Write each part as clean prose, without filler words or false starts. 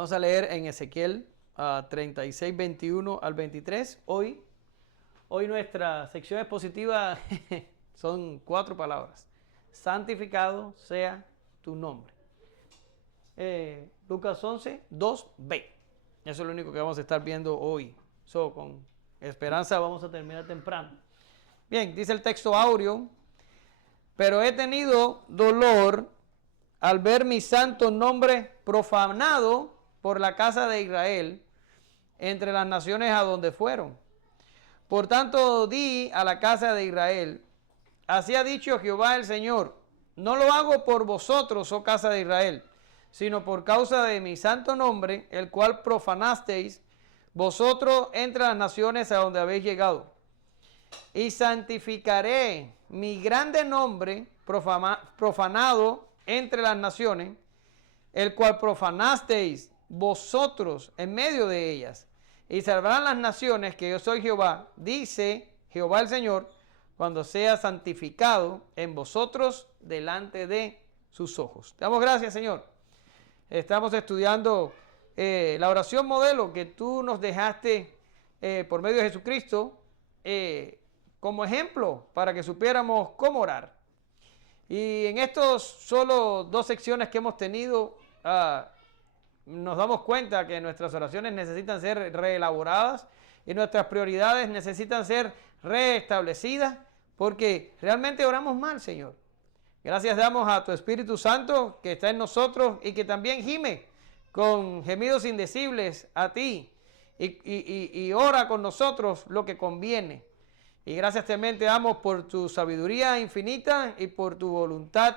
Vamos a leer en Ezequiel 36, 21 al 23. Hoy nuestra sección expositiva son 4 palabras. Santificado sea tu nombre. Lucas 11, 2b. Eso es lo único que vamos a estar viendo hoy. Con esperanza vamos a terminar temprano. Bien, dice el texto áureo. Pero he tenido dolor al ver mi santo nombre profanado por la casa de Israel entre las naciones a donde fueron. Por tanto di a la casa de Israel: así ha dicho Jehová el Señor, no lo hago por vosotros, oh casa de Israel, sino por causa de mi santo nombre, el cual profanasteis vosotros entre las naciones a donde habéis llegado. Y santificaré mi grande nombre profanado entre las naciones, el cual profanasteis vosotros en medio de ellas. Y sabrán las naciones que yo soy Jehová, dice Jehová el Señor, cuando sea santificado en vosotros delante de sus ojos. Te damos gracias, Señor. Estamos estudiando la oración modelo que tú nos dejaste por medio de Jesucristo como ejemplo para que supiéramos cómo orar. Y en estos solo 2 secciones que hemos tenido, nos damos cuenta que nuestras oraciones necesitan ser reelaboradas y nuestras prioridades necesitan ser reestablecidas, porque realmente oramos mal, Señor. Gracias damos a tu Espíritu Santo que está en nosotros y que también gime con gemidos indecibles a ti y ora con nosotros lo que conviene. Y gracias también te damos por tu sabiduría infinita y por tu voluntad,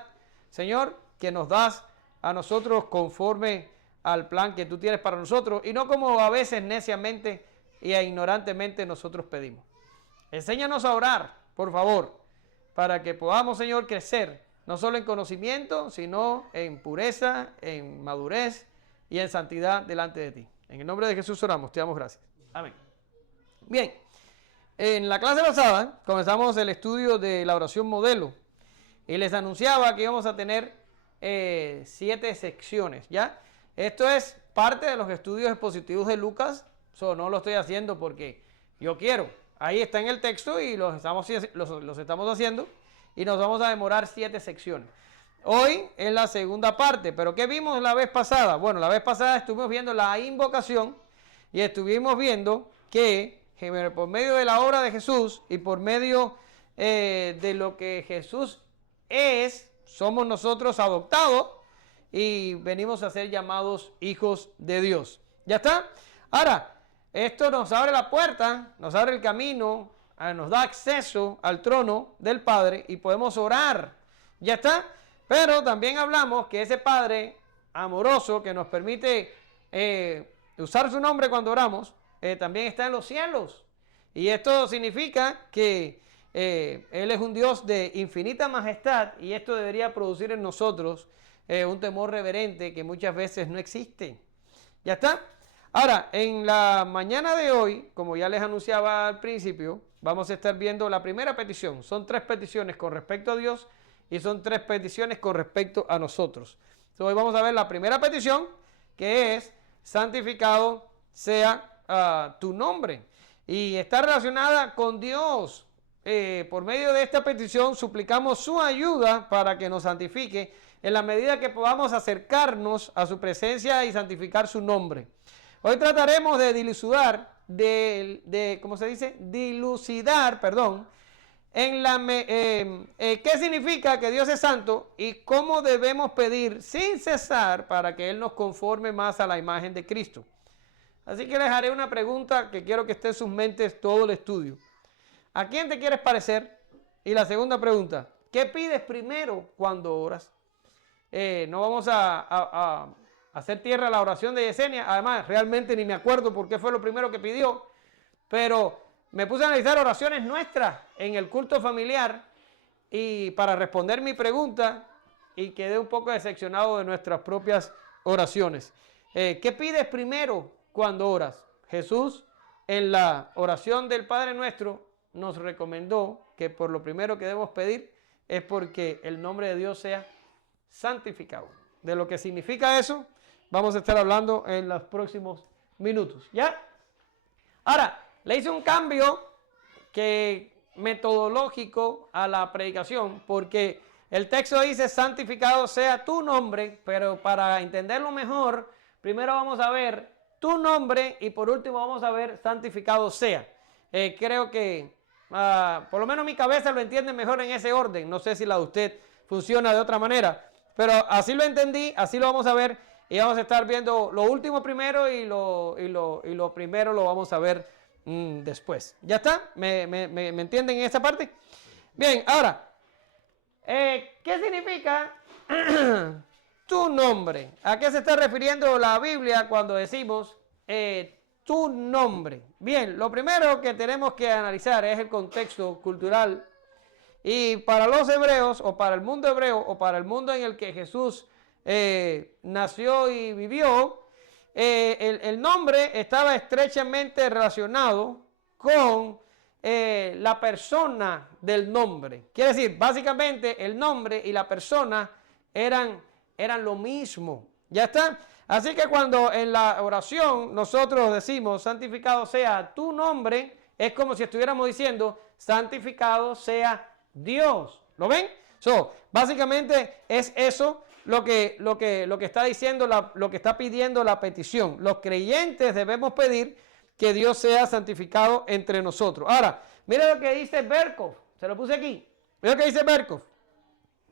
Señor, que nos das a nosotros conforme al plan que tú tienes para nosotros y no como a veces neciamente y ignorantemente nosotros pedimos. Enséñanos a orar, por favor, para que podamos, Señor, crecer, no solo en conocimiento, sino en pureza, en madurez y en santidad delante de ti. En el nombre de Jesús oramos, te damos gracias. Amén. Bien, en la clase pasada comenzamos el estudio de la oración modelo y les anunciaba que íbamos a tener 7 secciones, ¿ya? Esto es parte de los estudios expositivos de Lucas, no lo estoy haciendo porque yo quiero. Ahí está en el texto y los estamos haciendo y nos vamos a demorar 7 secciones. Hoy es la segunda parte, pero ¿qué vimos la vez pasada? Bueno, la vez pasada estuvimos viendo la invocación y estuvimos viendo que por medio de la obra de Jesús y por medio de lo que Jesús es, somos nosotros adoptados y venimos a ser llamados hijos de Dios. ¿Ya está? Ahora, esto nos abre la puerta, nos abre el camino, nos da acceso al trono del Padre y podemos orar. ¿Ya está? Pero también hablamos que ese Padre amoroso que nos permite usar su nombre cuando oramos, también está en los cielos. Y esto significa que Él es un Dios de infinita majestad y esto debería producir en nosotros un temor reverente que muchas veces no existe. ¿Ya está? Ahora, en la mañana de hoy, como ya les anunciaba al principio, vamos a estar viendo la primera petición. Son 3 peticiones con respecto a Dios y son 3 peticiones con respecto a nosotros. Entonces, hoy vamos a ver la primera petición, que es: santificado sea tu nombre. Y está relacionada con Dios. Por medio de esta petición suplicamos su ayuda para que nos santifique en la medida que podamos acercarnos a su presencia y santificar su nombre. Hoy trataremos de dilucidar, qué significa que Dios es santo y cómo debemos pedir sin cesar para que Él nos conforme más a la imagen de Cristo. Así que les haré una pregunta que quiero que esté en sus mentes todo el estudio. ¿A quién te quieres parecer? Y la segunda pregunta: ¿qué pides primero cuando oras? No vamos a hacer tierra a la oración de Yesenia. Además, realmente ni me acuerdo por qué fue lo primero que pidió. Pero me puse a analizar oraciones nuestras en el culto familiar y para responder mi pregunta y quedé un poco decepcionado de nuestras propias oraciones. ¿Qué pides primero cuando oras? Jesús, en la oración del Padre Nuestro, nos recomendó que por lo primero que debemos pedir es porque el nombre de Dios sea santificado. De lo que significa eso, vamos a estar hablando en los próximos minutos. ¿Ya? Ahora, le hice un cambio metodológico a la predicación, porque el texto dice santificado sea tu nombre, pero para entenderlo mejor, primero vamos a ver tu nombre y por último vamos a ver santificado sea. Creo que por lo menos mi cabeza lo entiende mejor en ese orden. No sé si la de usted funciona de otra manera, pero así lo entendí, así lo vamos a ver y vamos a estar viendo lo último primero y lo primero lo vamos a ver después. ¿Ya está? ¿Me entienden en esa parte? Bien, ahora, ¿qué significa tu nombre? ¿A qué se está refiriendo la Biblia cuando decimos tu nombre? Bien, lo primero que tenemos que analizar es el contexto cultural. Y para los hebreos, o para el mundo hebreo, o para el mundo en el que Jesús nació y vivió, el nombre estaba estrechamente relacionado con la persona del nombre. Quiere decir, básicamente el nombre y la persona eran lo mismo. ¿Ya está? Así que cuando en la oración nosotros decimos santificado sea tu nombre, es como si estuviéramos diciendo santificado sea Dios. ¿Lo ven? Básicamente es eso lo que está diciendo, lo que está pidiendo la petición. Los creyentes debemos pedir que Dios sea santificado entre nosotros. Ahora, mira lo que dice Berkov. Se lo puse aquí. Mira lo que dice Berkov.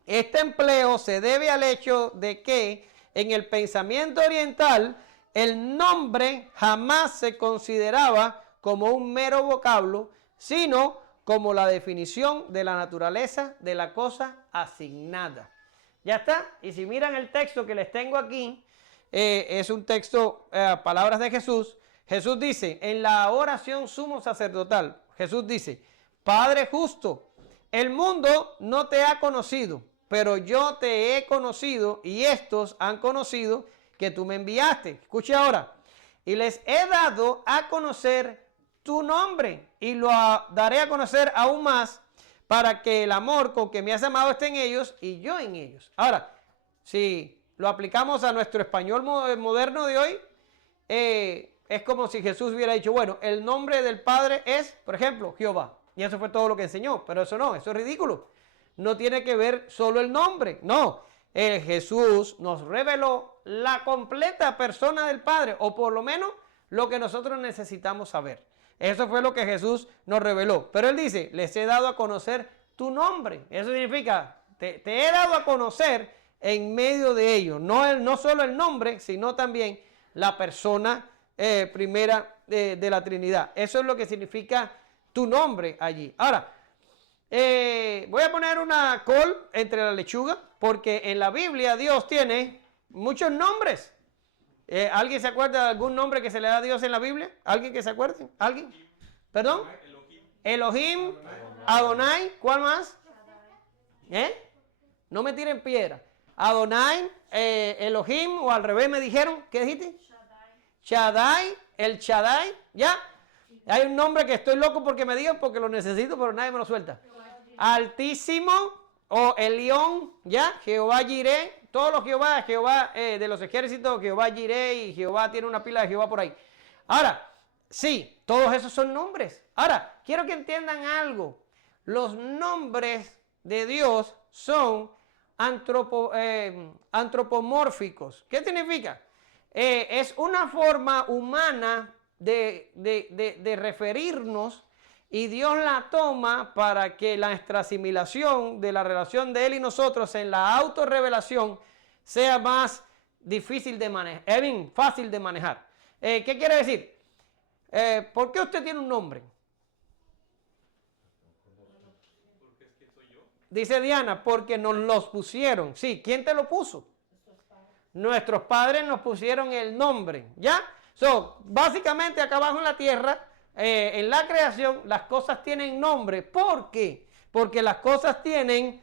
Este empleo se debe al hecho de que en el pensamiento oriental el nombre jamás se consideraba como un mero vocablo, sino como la definición de la naturaleza de la cosa asignada. ¿Ya está? Y si miran el texto que les tengo aquí, es un texto, palabras de Jesús. Jesús dice, en la oración sumo sacerdotal, Jesús dice, Padre justo, el mundo no te ha conocido, pero yo te he conocido y estos han conocido que tú me enviaste. Escuche ahora. Y les he dado a conocer tu nombre y lo daré a conocer aún más para que el amor con que me has amado esté en ellos y yo en ellos. Ahora, si lo aplicamos a nuestro español moderno de hoy, es como si Jesús hubiera dicho, bueno, el nombre del Padre es, por ejemplo, Jehová. Y eso fue todo lo que enseñó, pero eso no, eso es ridículo. No tiene que ver solo el nombre, no. Jesús nos reveló la completa persona del Padre, o por lo menos lo que nosotros necesitamos saber. Eso fue lo que Jesús nos reveló. Pero Él dice, les he dado a conocer tu nombre. Eso significa, te he dado a conocer en medio de ellos. No solo el nombre, sino también la persona primera de la Trinidad. Eso es lo que significa tu nombre allí. Ahora, voy a poner una col entre la lechuga, porque en la Biblia Dios tiene muchos nombres. ¿Alguien se acuerda de algún nombre que se le da a Dios en la Biblia? ¿Alguien que se acuerde? ¿Alguien? ¿Perdón? Elohim, Adonai, ¿cuál más? No me tiren piedra. Adonai, Elohim, o al revés me dijeron, ¿qué dijiste? Shaddai, el Shaddai, ¿ya? Hay un nombre que estoy loco porque me digan porque lo necesito, pero nadie me lo suelta. Altísimo o Elión, ¿ya? Jehová Jireh, todos los Jehová de los ejércitos, Jehová Jireh y Jehová tiene una pila de Jehová por ahí. Ahora, sí, todos esos son nombres. Ahora, quiero que entiendan algo. Los nombres de Dios son antropomórficos. ¿Qué significa? Es una forma humana de referirnos y Dios la toma para que la extrasimilación de la relación de Él y nosotros en la autorrevelación sea más difícil de manejar, fácil de manejar. ¿Qué quiere decir? ¿Por qué usted tiene un nombre? Porque es que soy yo. Dice Diana, porque nos los pusieron. Sí, ¿quién te lo puso? Nuestros padres nos pusieron el nombre, ¿ya? Básicamente acá abajo en la tierra, en la creación, las cosas tienen nombre. ¿Por qué? Porque las cosas tienen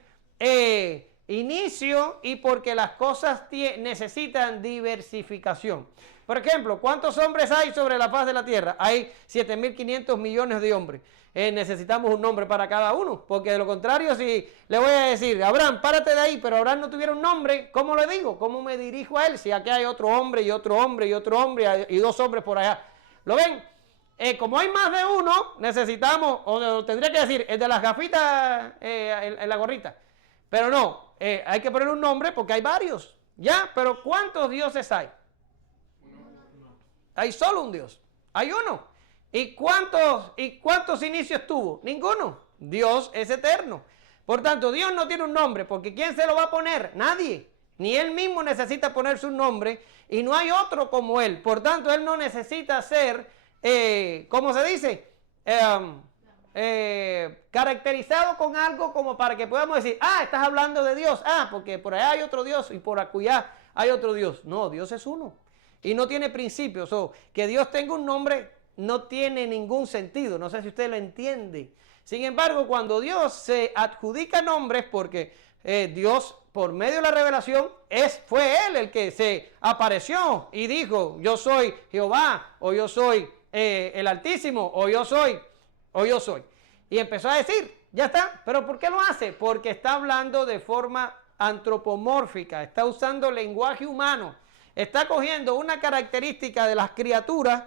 inicio y porque las cosas necesitan diversificación. Por ejemplo, ¿cuántos hombres hay sobre la faz de la tierra? Hay 7.500 millones de hombres. Necesitamos un nombre para cada uno, porque de lo contrario, si le voy a decir, Abraham, párate de ahí, pero Abraham no tuviera un nombre, ¿cómo le digo? ¿Cómo me dirijo a él? Si aquí hay otro hombre y otro hombre y otro hombre y dos hombres por allá. ¿Lo ven? Como hay más de uno, necesitamos, o tendría que decir, el de las gafitas en la gorrita. Pero no, hay que poner un nombre porque hay varios. ¿Ya? Pero ¿cuántos dioses hay? Hay solo un Dios. Hay uno. ¿Y cuántos inicios tuvo? Ninguno. Dios es eterno. Por tanto, Dios no tiene un nombre, porque ¿quién se lo va a poner? Nadie. Ni Él mismo necesita ponerse un nombre, y no hay otro como Él. Por tanto, Él no necesita ser, ¿cómo se dice? Caracterizado con algo como para que podamos decir, estás hablando de Dios. Porque por allá hay otro Dios y por acullá hay otro Dios. No, Dios es uno. Y no tiene principios. Que Dios tenga un nombre no tiene ningún sentido. No sé si usted lo entiende. Sin embargo, cuando Dios se adjudica nombres, porque Dios, por medio de la revelación, fue Él el que se apareció y dijo, yo soy Jehová, o yo soy el Altísimo, o yo soy. Y empezó a decir, ya está. ¿Pero por qué lo hace? Porque está hablando de forma antropomórfica, está usando lenguaje humano. Está cogiendo una característica de las criaturas,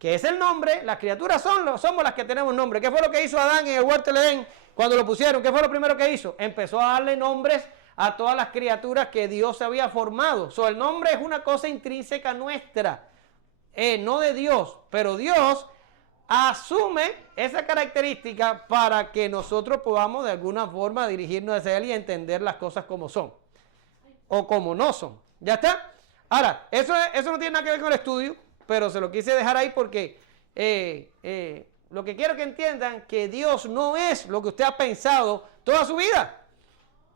que es el nombre. Las criaturas somos las que tenemos nombre. ¿Qué fue lo que hizo Adán en el huerto de Edén cuando lo pusieron? ¿Qué fue lo primero que hizo? Empezó a darle nombres a todas las criaturas que Dios había formado. El nombre es una cosa intrínseca nuestra, no de Dios. Pero Dios asume esa característica para que nosotros podamos de alguna forma dirigirnos hacia Él y entender las cosas como son o como no son. ¿Ya está? Ahora, eso no tiene nada que ver con el estudio, pero se lo quise dejar ahí porque lo que quiero que entiendan que Dios no es lo que usted ha pensado toda su vida.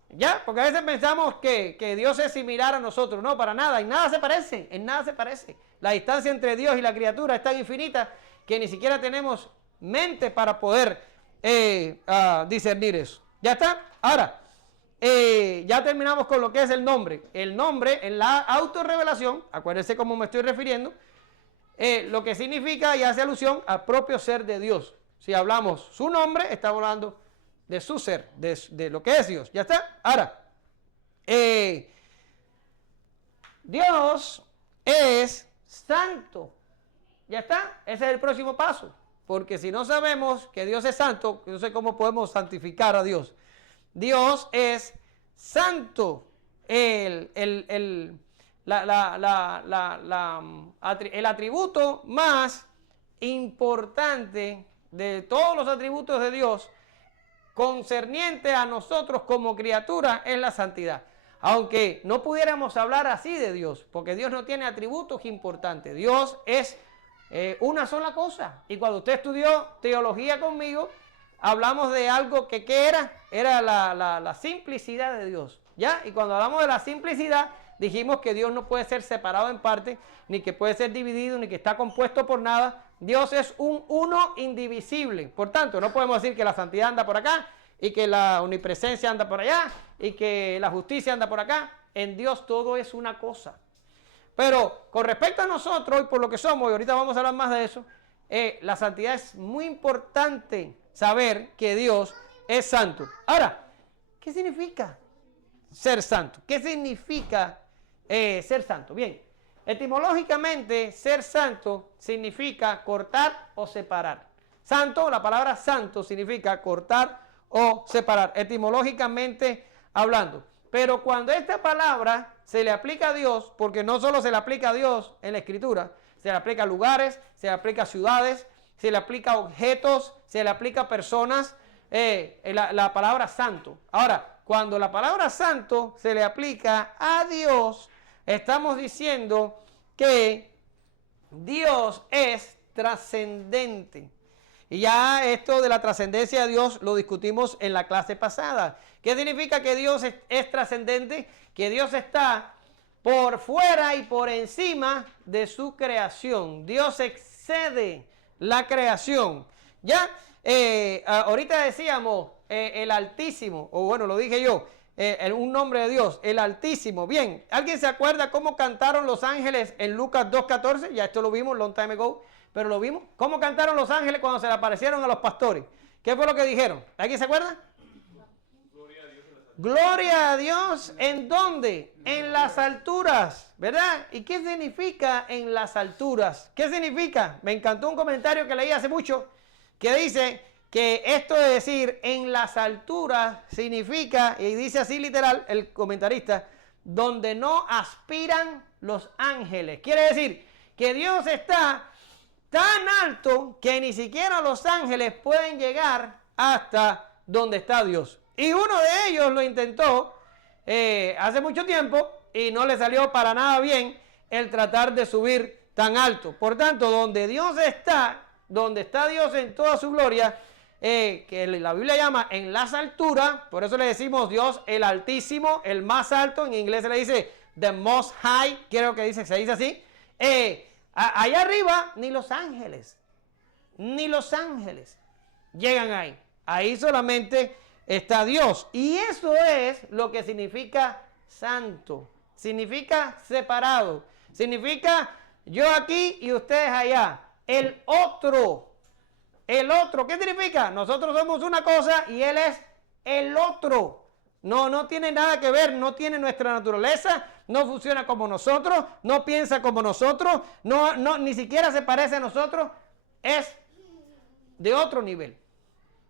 ¿Ya? Porque a veces pensamos que Dios es similar a nosotros. No, para nada. En nada se parece. En nada se parece. La distancia entre Dios y la criatura es tan infinita que ni siquiera tenemos mente para poder discernir eso. ¿Ya está? Ahora, ya terminamos con lo que es el nombre. El nombre en la autorrevelación, acuérdense cómo me estoy refiriendo, lo que significa y hace alusión al propio ser de Dios. Si hablamos su nombre, estamos hablando de su ser, de lo que es Dios. ¿Ya está? Ahora, Dios es santo. ¿Ya está? Ese es el próximo paso. Porque si no sabemos que Dios es santo, no sé cómo podemos santificar a Dios. Dios es santo. El atributo más importante de todos los atributos de Dios concerniente a nosotros como criaturas es la santidad. Aunque no pudiéramos hablar así de Dios, porque Dios no tiene atributos importantes. Dios es una sola cosa. Y cuando usted estudió teología conmigo, hablamos de algo que ¿qué era? Era la simplicidad de Dios. ¿Ya? Y cuando hablamos de la simplicidad, dijimos que Dios no puede ser separado en parte, ni que puede ser dividido, ni que está compuesto por nada. Dios es un uno indivisible. Por tanto, no podemos decir que la santidad anda por acá, y que la omnipresencia anda por allá, y que la justicia anda por acá. En Dios todo es una cosa. Pero con respecto a nosotros y por lo que somos, y ahorita vamos a hablar más de eso, la santidad es muy importante saber que Dios es santo. Ahora, ¿qué significa ser santo? ¿Qué significa ser santo? Bien, etimológicamente ser santo significa cortar o separar. Santo, la palabra santo significa cortar o separar, etimológicamente hablando. Pero cuando esta palabra se le aplica a Dios, porque no solo se le aplica a Dios en la Escritura, se le aplica a lugares, se le aplica a ciudades, se le aplica a objetos, se le aplica a personas, la palabra santo. Ahora, cuando la palabra santo se le aplica a Dios, estamos diciendo que Dios es trascendente. Y ya esto de la trascendencia de Dios lo discutimos en la clase pasada. ¿Qué significa que Dios es trascendente? Que Dios está por fuera y por encima de su creación. Dios excede la creación. Ya, ahorita decíamos el Altísimo, o bueno, lo dije yo, un nombre de Dios, el Altísimo. Bien, ¿alguien se acuerda cómo cantaron los ángeles en Lucas 2:14? Ya esto lo vimos long time ago, pero lo vimos. ¿Cómo cantaron los ángeles cuando se le aparecieron a los pastores? ¿Qué fue lo que dijeron? ¿Alguien se acuerda? Gloria a Dios, ¿en dónde? En las alturas, ¿verdad? ¿Y qué significa en las alturas? ¿Qué significa? Me encantó un comentario que leí hace mucho que dice que esto de decir en las alturas significa, y dice así literal el comentarista, donde no aspiran los ángeles. Quiere decir que Dios está tan alto que ni siquiera los ángeles pueden llegar hasta donde está Dios. Y uno de ellos lo intentó hace mucho tiempo y no le salió para nada bien el tratar de subir tan alto. Por tanto, donde está Dios en toda su gloria, que la Biblia llama en las alturas, por eso le decimos Dios el Altísimo, el más alto, en inglés se le dice the most high, creo que se dice así. Allá arriba ni los ángeles llegan ahí. Ahí solamente está Dios. Y eso es lo que significa santo. Significa separado. Significa yo aquí y ustedes allá. El otro. ¿Qué significa? Nosotros somos una cosa y Él es el otro. No tiene nada que ver, no tiene nuestra naturaleza, no funciona como nosotros, no piensa como nosotros, ni siquiera se parece a nosotros, es de otro nivel.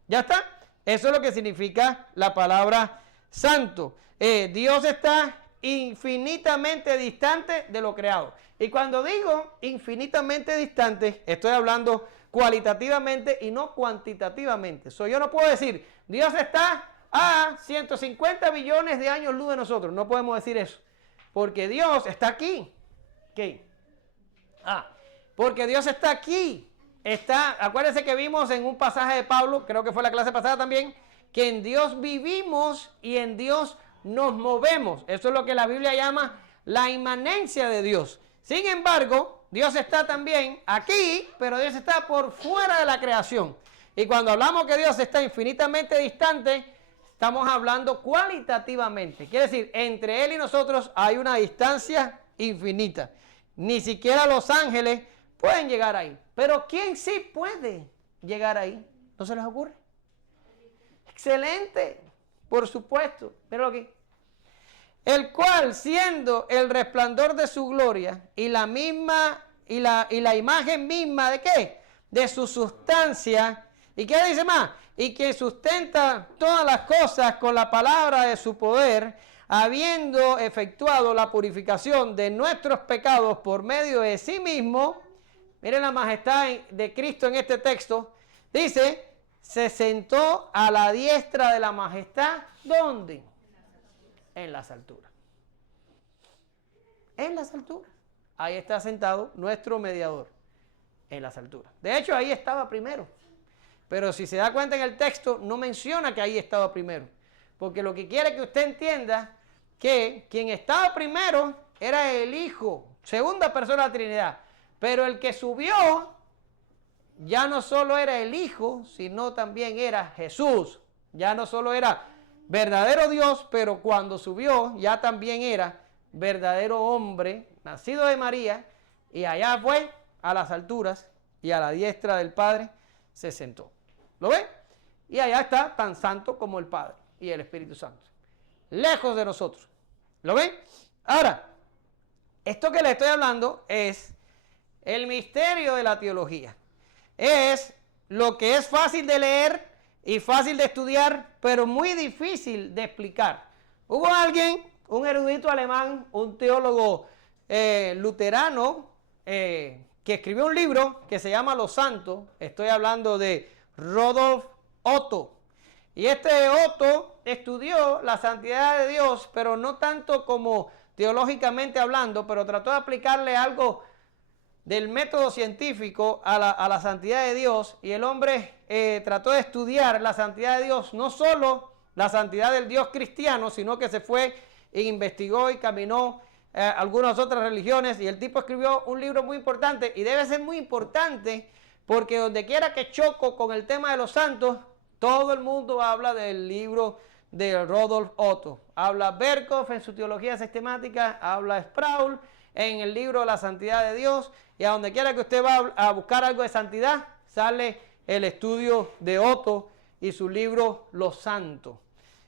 ¿Ya está? Eso es lo que significa la palabra santo. Dios está infinitamente distante de lo creado. Y cuando digo infinitamente distante, estoy hablando cualitativamente y no cuantitativamente. Yo no puedo decir, Dios está a 150 billones de años luz de nosotros. No podemos decir eso. Porque Dios está aquí. ¿Qué? Porque Dios está aquí. Acuérdense que vimos en un pasaje de Pablo, creo que fue la clase pasada también, que en Dios vivimos y en Dios nos movemos. Eso es lo que la Biblia llama la inmanencia de Dios. Sin embargo, Dios está también aquí, pero Dios está por fuera de la creación. Y cuando hablamos que Dios está infinitamente distante, estamos hablando cualitativamente. Quiere decir, entre Él y nosotros hay una distancia infinita. Ni siquiera los ángeles pueden llegar ahí. Pero ¿quién sí puede llegar ahí? ¿No se les ocurre? Excelente, por supuesto. Míralo aquí. El cual, siendo el resplandor de su gloria y la imagen misma de ¿qué? De su sustancia. ¿Y qué dice más? Y que sustenta todas las cosas con la palabra de su poder, habiendo efectuado la purificación de nuestros pecados por medio de sí mismo. Miren la majestad de Cristo en este texto. Dice, se sentó a la diestra de la majestad. ¿Dónde? En las alturas. En las alturas. Ahí está sentado nuestro mediador. En las alturas. De hecho, ahí estaba primero. Pero si se da cuenta en el texto, no menciona que ahí estaba primero. Porque lo que quiere que usted entienda que quien estaba primero era el Hijo, segunda persona de la Trinidad. Pero el que subió ya no solo era el Hijo, sino también era Jesús. Ya no solo era verdadero Dios, pero cuando subió ya también era verdadero hombre, nacido de María, y allá fue a las alturas y a la diestra del Padre se sentó. ¿Lo ven? Y allá está tan santo como el Padre y el Espíritu Santo. Lejos de nosotros. ¿Lo ven? Ahora, esto que les estoy hablando es el misterio de la teología. Es lo que es fácil de leer y fácil de estudiar, pero muy difícil de explicar. Hubo alguien, un erudito alemán, un teólogo luterano, que escribió un libro que se llama Los Santos. Estoy hablando de Rudolf Otto. Y este Otto estudió la santidad de Dios, pero no tanto como teológicamente hablando, pero trató de aplicarle algo del método científico a la santidad de Dios. Y el hombre trató de estudiar la santidad de Dios, no solo la santidad del Dios cristiano, sino que se fue e investigó y caminó algunas otras religiones. Y el tipo escribió un libro muy importante, y debe ser muy importante porque donde quiera que choco con el tema de los santos, todo el mundo habla del libro de Rudolf Otto. Habla Berkhoff en su teología sistemática, habla Sproul en el libro de la santidad de Dios, y a donde quiera que usted va a buscar algo de santidad, sale el estudio de Otto y su libro Los Santos.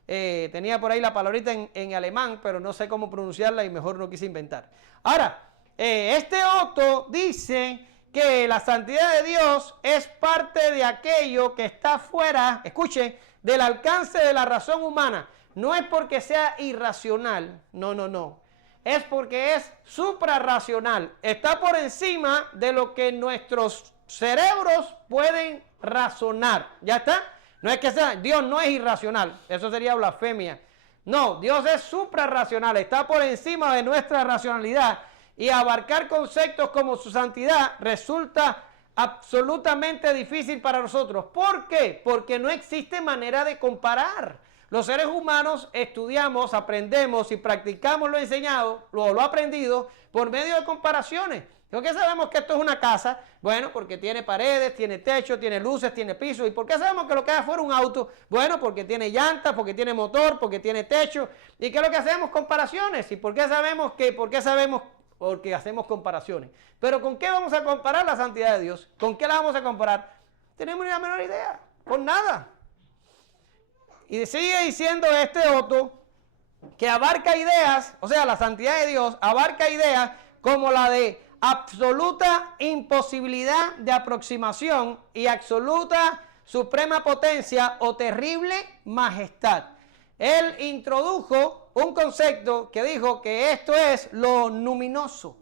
Tenía por ahí la palabrita en alemán, pero no sé cómo pronunciarla y mejor no quise inventar. Ahora, este Otto dice que la santidad de Dios es parte de aquello que está fuera, escuche, del alcance de la razón humana. No es porque sea irracional, no. Es porque es suprarracional. Está por encima de lo que nuestros cerebros pueden razonar. ¿Ya está? No es que sea, Dios no es irracional, eso sería blasfemia. No, Dios es suprarracional, está por encima de nuestra racionalidad, y abarcar conceptos como su santidad resulta absolutamente difícil para nosotros. ¿Por qué? Porque no existe manera de comparar. Los seres humanos estudiamos, aprendemos y practicamos lo enseñado, lo aprendido, por medio de comparaciones. ¿Por qué sabemos que esto es una casa? Bueno, porque tiene paredes, tiene techo, tiene luces, tiene piso. ¿Y por qué sabemos que lo que hay afuera es un auto? Bueno, porque tiene llantas, porque tiene motor, porque tiene techo. ¿Y qué es lo que hacemos? Comparaciones. ¿Y por qué sabemos que? Porque hacemos comparaciones. Pero ¿con qué vamos a comparar la santidad de Dios? ¿Con qué la vamos a comparar? Tenemos ni la menor idea. Con nada. Y sigue diciendo este Otto que abarca ideas, o sea, la santidad de Dios abarca ideas como la de absoluta imposibilidad de aproximación y absoluta suprema potencia o terrible majestad. Él introdujo un concepto que dijo que esto es lo luminoso.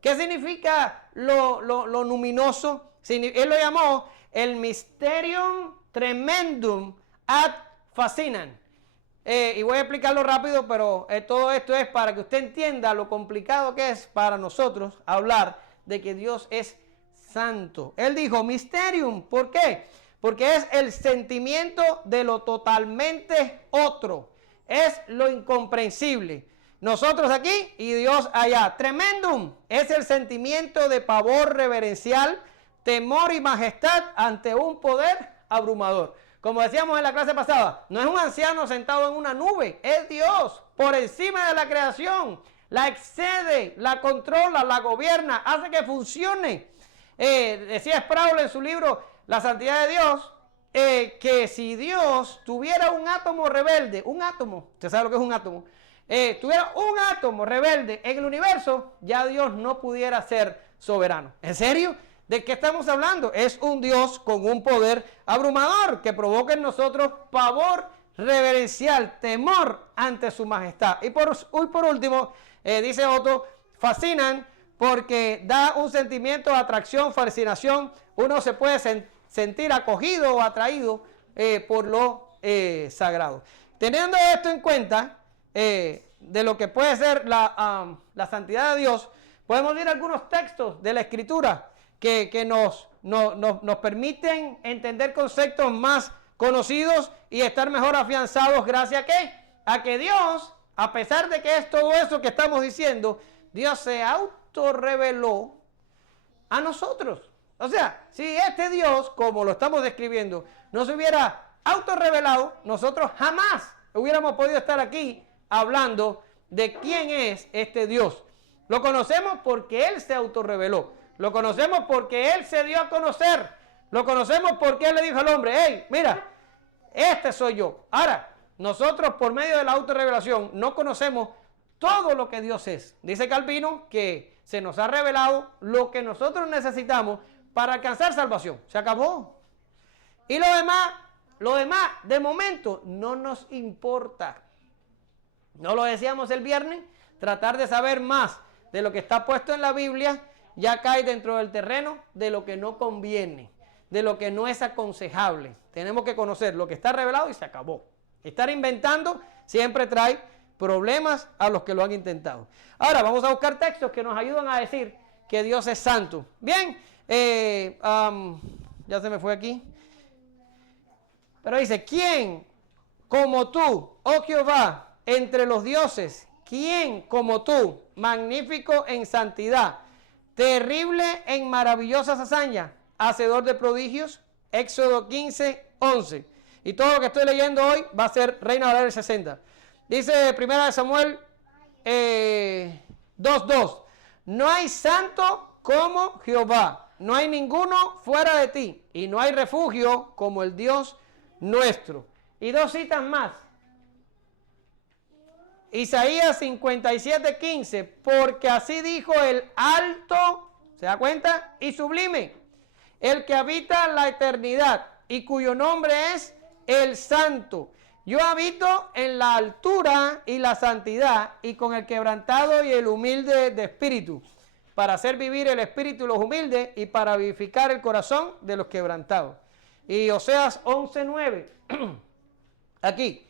¿Qué significa lo luminoso? Él lo llamó el mysterium tremendum ad fascinam. Y voy a explicarlo rápido, pero todo esto es para que usted entienda lo complicado que es para nosotros hablar de que Dios es santo. Él dijo mysterium, ¿por qué? Porque es el sentimiento de lo totalmente otro, es lo incomprensible. Nosotros aquí y Dios allá. Tremendum es el sentimiento de pavor reverencial, temor y majestad ante un poder abrumador. Como decíamos en la clase pasada, no es un anciano sentado en una nube, es Dios por encima de la creación. La excede, la controla, la gobierna, hace que funcione. Decía Sproul en su libro La Santidad de Dios, que si Dios tuviera un átomo rebelde, un átomo, usted sabe lo que es un átomo, tuviera un átomo rebelde en el universo, ya Dios no pudiera ser soberano. ¿En serio? ¿De qué estamos hablando? Es un Dios con un poder abrumador que provoca en nosotros pavor reverencial, temor ante su majestad. Y por último, dice Otto, fascinan porque da un sentimiento de atracción, fascinación. Uno se puede sentir acogido o atraído por lo sagrado. Teniendo esto en cuenta, de lo que puede ser la santidad de Dios, podemos ir a algunos textos de la Escritura que nos permiten entender conceptos más conocidos y estar mejor afianzados. ¿Gracias a qué? A que Dios, a pesar de que es todo eso que estamos diciendo, Dios se autorreveló a nosotros. O sea, si este Dios, como lo estamos describiendo, no se hubiera autorrevelado, nosotros jamás hubiéramos podido estar aquí hablando de quién es este Dios. Lo conocemos porque Él se autorreveló. Lo conocemos porque Él se dio a conocer. Lo conocemos porque Él le dijo al hombre, hey, mira, este soy yo. Ahora, nosotros por medio de la autorrevelación no conocemos todo lo que Dios es. Dice Calvino que se nos ha revelado lo que nosotros necesitamos para alcanzar salvación. Se acabó. Y lo demás, de momento, no nos importa. ¿No lo decíamos el viernes? Tratar de saber más de lo que está puesto en la Biblia ya cae dentro del terreno de lo que no conviene, de lo que no es aconsejable. Tenemos que conocer lo que está revelado y se acabó. Estar inventando siempre trae problemas a los que lo han intentado. Ahora vamos a buscar textos que nos ayudan a decir que Dios es santo. Bien, ya se me fue aquí. Pero dice, ¿quién como tú, oh Jehová, entre los dioses? ¿Quién como tú, magnífico en santidad, terrible en maravillosas hazañas, hacedor de prodigios? Éxodo 15, 11. Y todo lo que estoy leyendo hoy va a ser Reina Valera del 60. Dice 1 Samuel 2:2. No hay santo como Jehová. No hay ninguno fuera de ti. Y no hay refugio como el Dios nuestro. Y 2 citas más. Isaías 57:15. Porque así dijo el alto, ¿se da cuenta? Y sublime. El que habita la eternidad y cuyo nombre es el santo. Yo habito en la altura y la santidad y con el quebrantado y el humilde de espíritu, para hacer vivir el espíritu de los humildes y para vivificar el corazón de los quebrantados. Y Oseas 11:9, aquí,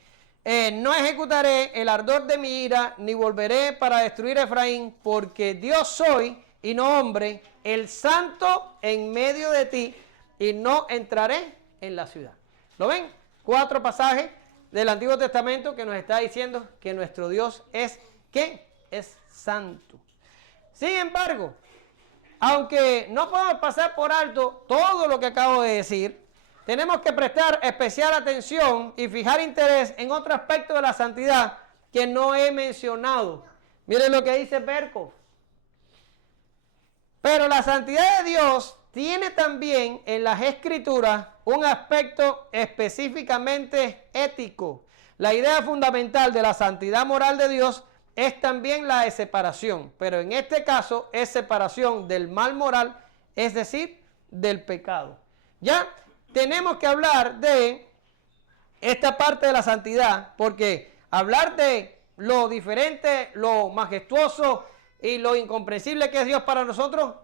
no ejecutaré el ardor de mi ira, ni volveré para destruir a Efraín, porque Dios soy y no hombre, el santo en medio de ti, y no entraré en la ciudad. ¿Lo ven? 4 pasajes del Antiguo Testamento que nos está diciendo que nuestro Dios es, ¿qué? Es santo. Sin embargo, aunque no podemos pasar por alto todo lo que acabo de decir, tenemos que prestar especial atención y fijar interés en otro aspecto de la santidad que no he mencionado. Miren lo que dice Berkov. Pero la santidad de Dios tiene también en las Escrituras un aspecto específicamente ético. La idea fundamental de la santidad moral de Dios es también la de separación, pero en este caso es separación del mal moral, es decir, del pecado. Ya tenemos que hablar de esta parte de la santidad, porque hablar de lo diferente, lo majestuoso y lo incomprensible que es Dios para nosotros,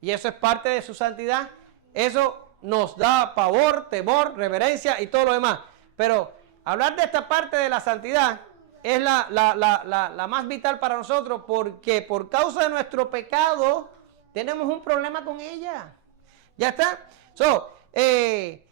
y eso es parte de su santidad, eso nos da pavor, temor, reverencia y todo lo demás. Pero hablar de esta parte de la santidad es la más vital para nosotros, porque por causa de nuestro pecado tenemos un problema con ella. ¿Ya está? Mire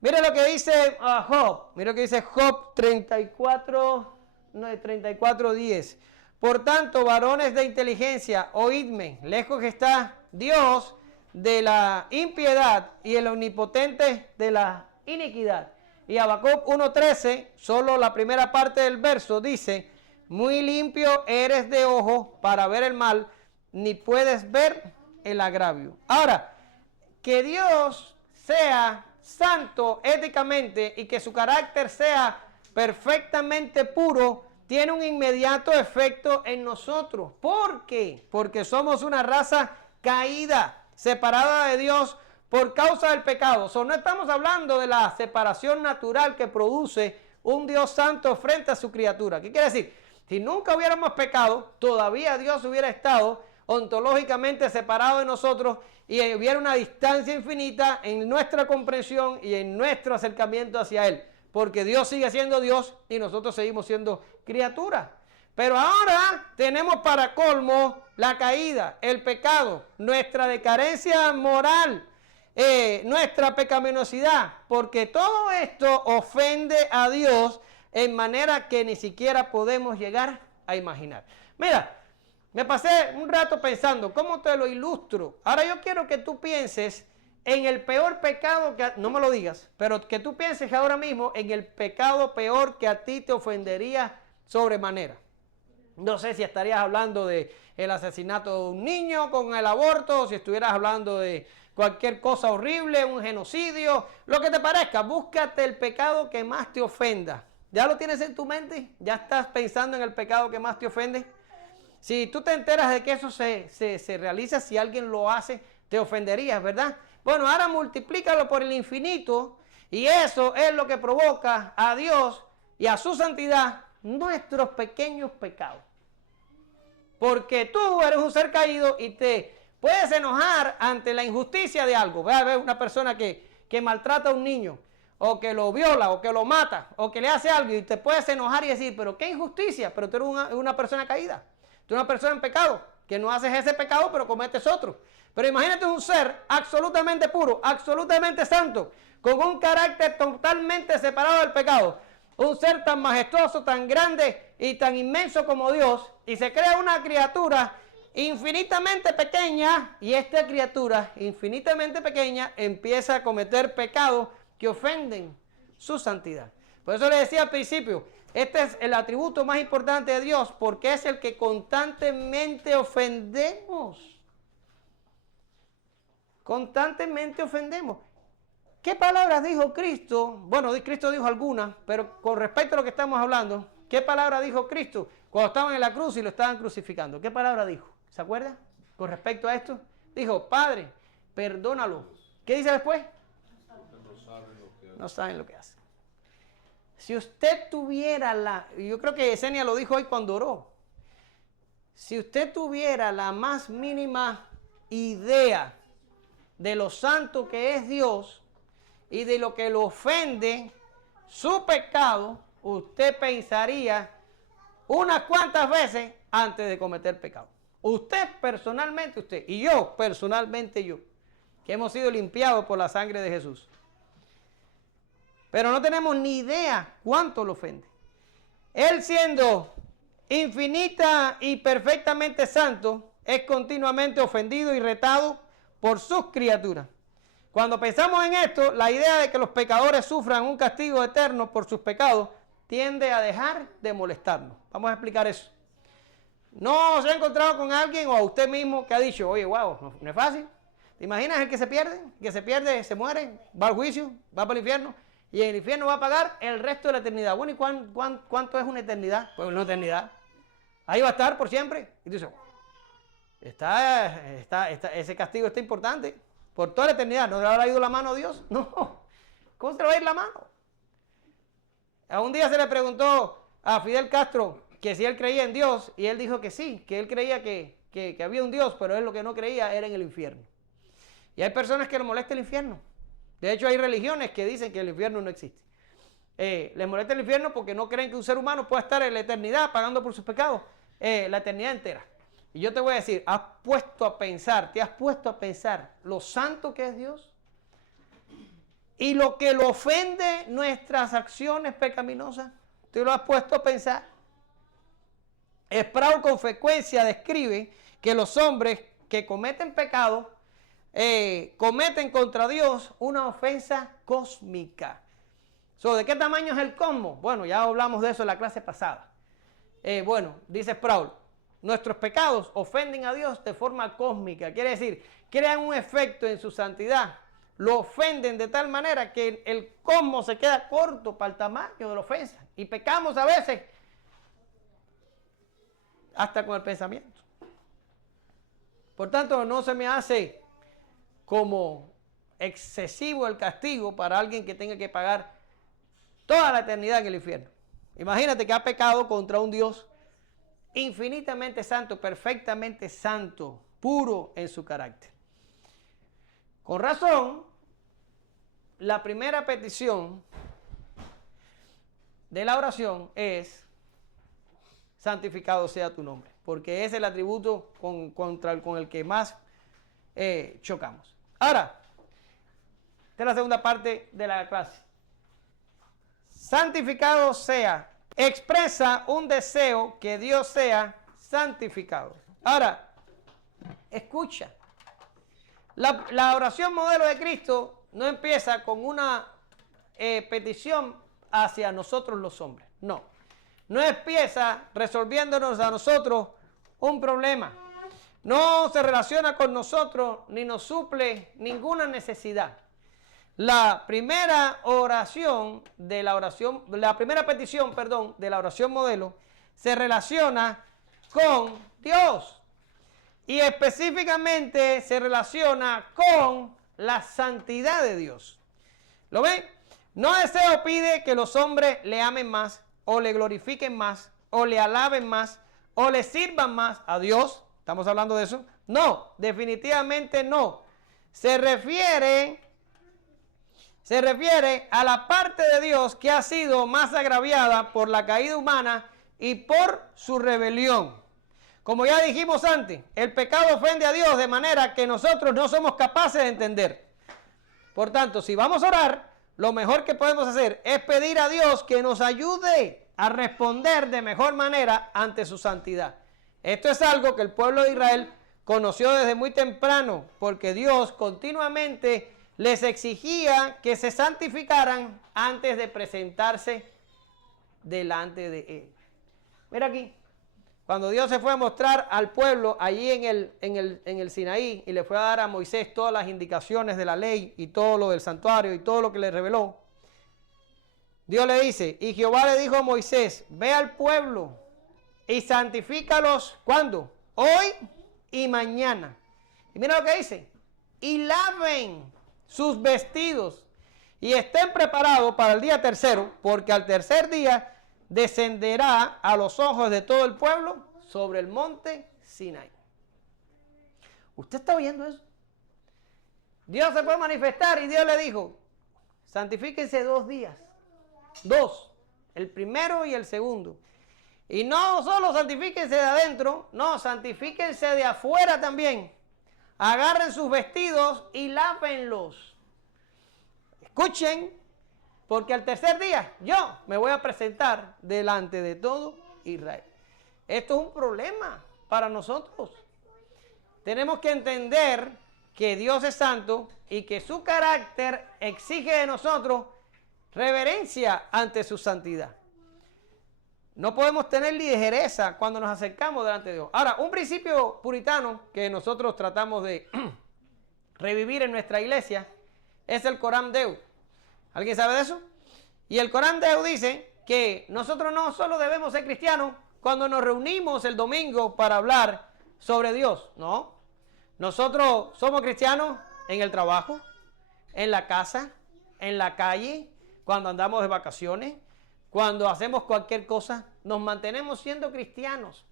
lo que dice Job. Mire lo que dice Job 34:10. Por tanto, varones de inteligencia, oídme, lejos está Dios de la impiedad y el omnipotente de la iniquidad. Y Habacuc 1:13, solo la primera parte del verso dice, muy limpio eres de ojo para ver el mal, ni puedes ver el agravio. Ahora, que Dios sea santo éticamente y que su carácter sea perfectamente puro, tiene un inmediato efecto en nosotros. ¿Por qué? Porque somos una raza caída, separada de Dios por causa del pecado. No estamos hablando de la separación natural que produce un Dios santo frente a su criatura. ¿Qué quiere decir? Si nunca hubiéramos pecado, todavía Dios hubiera estado ontológicamente separado de nosotros y hubiera una distancia infinita en nuestra comprensión y en nuestro acercamiento hacia Él. Porque Dios sigue siendo Dios y nosotros seguimos siendo criaturas. Pero ahora tenemos para colmo la caída, el pecado, nuestra decadencia moral, nuestra pecaminosidad, porque todo esto ofende a Dios en manera que ni siquiera podemos llegar a imaginar. Mira, me pasé un rato pensando, ¿cómo te lo ilustro? Ahora yo quiero que tú pienses en el peor pecado, no me lo digas, pero que tú pienses ahora mismo en el pecado peor que a ti te ofendería sobremanera. No sé si estarías hablando de el asesinato de un niño con el aborto, o si estuvieras hablando de cualquier cosa horrible, un genocidio, lo que te parezca. Búscate el pecado que más te ofenda. ¿Ya lo tienes en tu mente? ¿Ya estás pensando en el pecado que más te ofende? Si tú te enteras de que eso se realiza, si alguien lo hace, te ofenderías, ¿verdad? Bueno, ahora multiplícalo por el infinito y eso es lo que provoca a Dios y a su santidad nuestros pequeños pecados. Porque tú eres un ser caído y te puedes enojar ante la injusticia de algo. Ve a ver una persona que maltrata a un niño, o que lo viola, o que lo mata, o que le hace algo, y te puedes enojar y decir, pero qué injusticia, pero tú eres una persona caída. Tú eres una persona en pecado, que no haces ese pecado, pero cometes otro. Pero imagínate un ser absolutamente puro, absolutamente santo, con un carácter totalmente separado del pecado. Un ser tan majestuoso, tan grande y tan inmenso como Dios, y se crea una criatura infinitamente pequeña, y esta criatura infinitamente pequeña empieza a cometer pecados que ofenden su santidad. Por eso le decía al principio, este es el atributo más importante de Dios, porque es el que constantemente ofendemos. Constantemente ofendemos. ¿Qué palabras dijo Cristo? Bueno, Cristo dijo algunas, pero con respecto a lo que estamos hablando, ¿qué palabra dijo Cristo cuando estaban en la cruz y lo estaban crucificando? ¿Qué palabra dijo? ¿Se acuerda? Con respecto a esto, dijo, Padre, perdónalo. ¿Qué dice después? No saben lo que hacen. Si usted tuviera yo creo que Yesenia lo dijo hoy cuando oró. Si usted tuviera la más mínima idea de lo santo que es Dios y de lo que lo ofende su pecado, usted pensaría unas cuantas veces antes de cometer pecado. Usted personalmente, usted y yo personalmente, yo, que hemos sido limpiados por la sangre de Jesús. Pero no tenemos ni idea cuánto lo ofende. Él, siendo infinita y perfectamente santo, es continuamente ofendido y retado por sus criaturas. Cuando pensamos en esto, la idea de que los pecadores sufran un castigo eterno por sus pecados tiende a dejar de molestarnos. Vamos a explicar eso. ¿No se ha encontrado con alguien o a usted mismo que ha dicho, oye, wow, no es fácil? ¿Te imaginas el que se pierde? El que se pierde, se muere, va al juicio, va para el infierno y en el infierno va a pagar el resto de la eternidad. Bueno, ¿y cuánto es una eternidad? Pues una eternidad. Ahí va a estar por siempre. Y tú dices, ese castigo está importante. Por toda la eternidad. ¿No le habrá ido la mano a Dios? No. ¿Cómo se le va a ir la mano? A un día se le preguntó a Fidel Castro que si él creía en Dios, y él dijo que sí, que él creía que había un Dios, pero él lo que no creía era en el infierno. Y hay personas que le molesta el infierno. De hecho, hay religiones que dicen que el infierno no existe. Les molesta el infierno porque no creen que un ser humano pueda estar en la eternidad pagando por sus pecados, la eternidad entera. Y yo te voy a decir, te has puesto a pensar lo santo que es Dios y lo que lo ofende nuestras acciones pecaminosas. ¿Tú lo has puesto a pensar? Sproul con frecuencia describe que los hombres que cometen pecado cometen contra Dios una ofensa cósmica. ¿De qué tamaño es el cosmos? Bueno, ya hablamos de eso en la clase pasada. Dice Sproul, nuestros pecados ofenden a Dios de forma cósmica. Quiere decir, crean un efecto en su santidad. Lo ofenden de tal manera que el cosmos se queda corto para el tamaño de la ofensa. Y pecamos a veces hasta con el pensamiento. Por tanto, no se me hace como excesivo el castigo para alguien que tenga que pagar toda la eternidad en el infierno. Imagínate que ha pecado contra un Dios infinitamente santo, perfectamente santo, puro en su carácter. Con razón, la primera petición de la oración es: santificado sea tu nombre, porque es el atributo con el que más chocamos. Ahora, esta es la segunda parte de la clase. Santificado sea, expresa un deseo que Dios sea santificado. Ahora, escucha. La oración modelo de Cristo no empieza con una petición hacia nosotros los hombres. No. No empieza resolviéndonos a nosotros un problema. No se relaciona con nosotros ni nos suple ninguna necesidad. La primera petición de la oración modelo se relaciona con Dios y específicamente se relaciona con la santidad de Dios. ¿Lo ven? No desea o pide que los hombres le amen más o le glorifiquen más o le alaben más o le sirvan más a Dios. ¿Estamos hablando de eso? No, definitivamente no. Se refiere a la parte de Dios que ha sido más agraviada por la caída humana y por su rebelión. Como ya dijimos antes, el pecado ofende a Dios de manera que nosotros no somos capaces de entender. Por tanto, si vamos a orar, lo mejor que podemos hacer es pedir a Dios que nos ayude a responder de mejor manera ante su santidad. Esto es algo que el pueblo de Israel conoció desde muy temprano, porque Dios continuamente les exigía que se santificaran antes de presentarse delante de él. Mira aquí, cuando Dios se fue a mostrar al pueblo allí en el Sinaí y le fue a dar a Moisés todas las indicaciones de la ley y todo lo del santuario y todo lo que le reveló, Dios le dice, y Jehová le dijo a Moisés, ve al pueblo y santifícalos, ¿cuándo? Hoy y mañana. Y mira lo que dice, y laven sus vestidos y estén preparados para el día tercero, porque al tercer día descenderá a los ojos de todo el pueblo sobre el monte Sinaí. ¿Usted está oyendo eso? Dios se fue a manifestar y Dios le dijo, santifíquense 2 días. 2, el primero y el segundo. Y no solo santifíquense de adentro, no, santifíquense de afuera también. Agarren sus vestidos y lávenlos. Escuchen, porque al tercer día yo me voy a presentar delante de todo Israel. Esto es un problema para nosotros. Tenemos que entender que Dios es santo y que su carácter exige de nosotros reverencia ante su santidad. No podemos tener ligereza cuando nos acercamos delante de Dios. Ahora, un principio puritano que nosotros tratamos de revivir en nuestra iglesia es el Coram Deo. ¿Alguien sabe de eso? Y el Coram Deo dice que nosotros no solo debemos ser cristianos cuando nos reunimos el domingo para hablar sobre Dios. No. Nosotros somos cristianos en el trabajo, en la casa, en la calle, cuando andamos de vacaciones, cuando hacemos cualquier cosa, nos mantenemos siendo cristianos.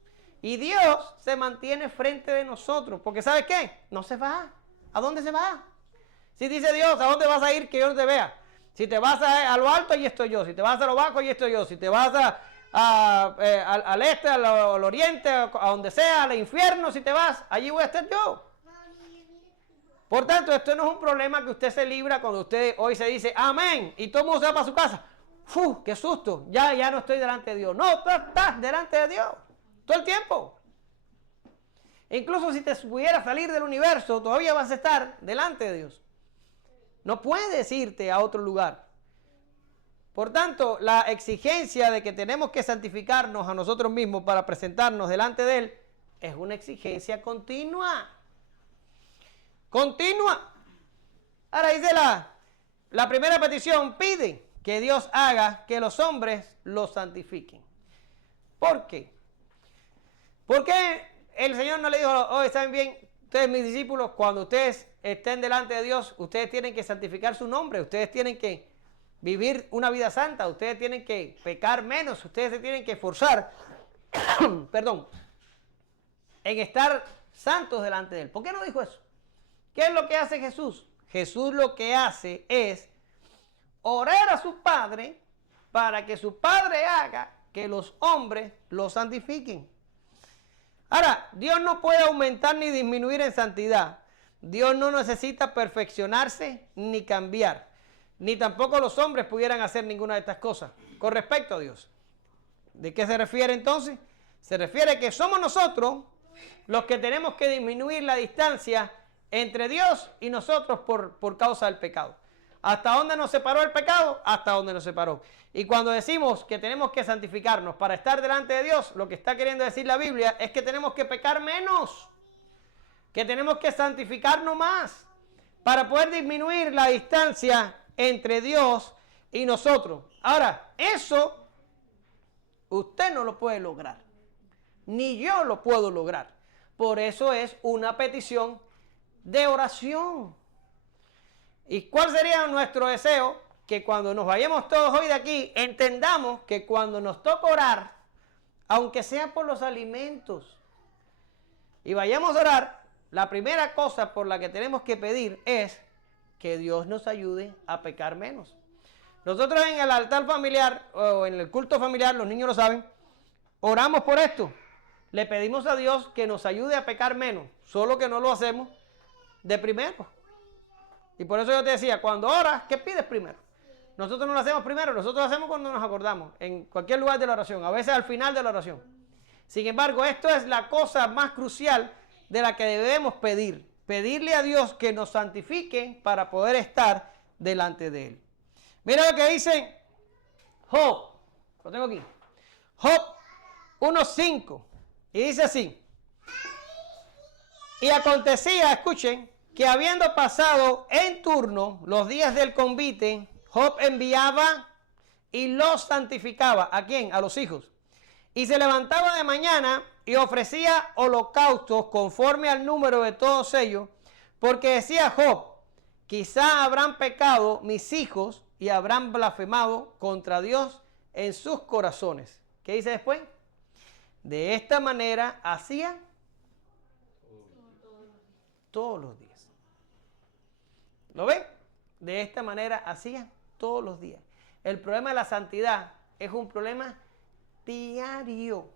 Y Dios se mantiene frente de nosotros, porque ¿sabe qué? No se va. ¿A dónde se va? Si dice Dios, ¿a dónde vas a ir que yo no te vea? Si te vas a lo alto, allí estoy yo. Si te vas a lo bajo, allí estoy yo. Si te vas al este, al oriente, a donde sea, al infierno, si te vas, allí voy a estar yo. Por tanto, esto no es un problema que usted se libra cuando usted hoy se dice amén y todo el mundo se va para su casa. ¡Uf! ¡Qué susto! Ya no estoy delante de Dios. No, tú estás delante de Dios todo el tiempo. Incluso si te pudieras salir del universo, todavía vas a estar delante de Dios. No puedes irte a otro lugar. Por tanto, la exigencia de que tenemos que santificarnos a nosotros mismos para presentarnos delante de Él es una exigencia continua. Continua. Ahora dice la primera petición, pide que Dios haga que los hombres los santifiquen. ¿Por qué? ¿Por qué el Señor no le dijo, oh, ¿saben bien? Ustedes, mis discípulos, cuando ustedes estén delante de Dios, ustedes tienen que santificar su nombre, ustedes tienen que vivir una vida santa, ustedes tienen que pecar menos, ustedes se tienen que esforzar, perdón, en estar santos delante de Él. ¿Por qué no dijo eso? ¿Qué es lo que hace Jesús? Jesús lo que hace es orar a su Padre para que su Padre haga que los hombres lo santifiquen. Ahora, Dios no puede aumentar ni disminuir en santidad. Dios no necesita perfeccionarse ni cambiar. Ni tampoco los hombres pudieran hacer ninguna de estas cosas con respecto a Dios. ¿De qué se refiere entonces? Se refiere a que somos nosotros los que tenemos que disminuir la distancia entre Dios y nosotros por causa del pecado. ¿Hasta dónde nos separó el pecado? Hasta dónde nos separó. Y cuando decimos que tenemos que santificarnos para estar delante de Dios, lo que está queriendo decir la Biblia es que tenemos que pecar menos, que tenemos que santificarnos más, para poder disminuir la distancia entre Dios y nosotros. Ahora, eso usted no lo puede lograr, ni yo lo puedo lograr. Por eso es una petición de oración. ¿Y cuál sería nuestro deseo? Que cuando nos vayamos todos hoy de aquí, entendamos que cuando nos toca orar, aunque sea por los alimentos, y vayamos a orar, la primera cosa por la que tenemos que pedir es que Dios nos ayude a pecar menos. Nosotros en el altar familiar o en el culto familiar, los niños lo saben, oramos por esto. Le pedimos a Dios que nos ayude a pecar menos, solo que no lo hacemos de primero. Y por eso yo te decía, cuando oras, ¿qué pides primero? Nosotros no lo hacemos primero, nosotros lo hacemos cuando nos acordamos, en cualquier lugar de la oración, a veces al final de la oración. Sin embargo, esto es la cosa más crucial de la que debemos pedir. pedirle a Dios que nos santifique para poder estar delante de Él. Mira lo que dice Job. Lo tengo aquí. Job 1:5. Y dice así. Y acontecía, escuchen, que habiendo pasado en turno los días del convite, Job enviaba y los santificaba. ¿A quién? A los hijos. Y se levantaba de mañana y ofrecía holocaustos conforme al número de todos ellos, porque decía Job, quizá habrán pecado mis hijos y habrán blasfemado contra Dios en sus corazones. ¿Qué dice después? De esta manera hacía todos los días. ¿Lo ven? De esta manera hacía todos los días. El problema de la santidad es un problema diario.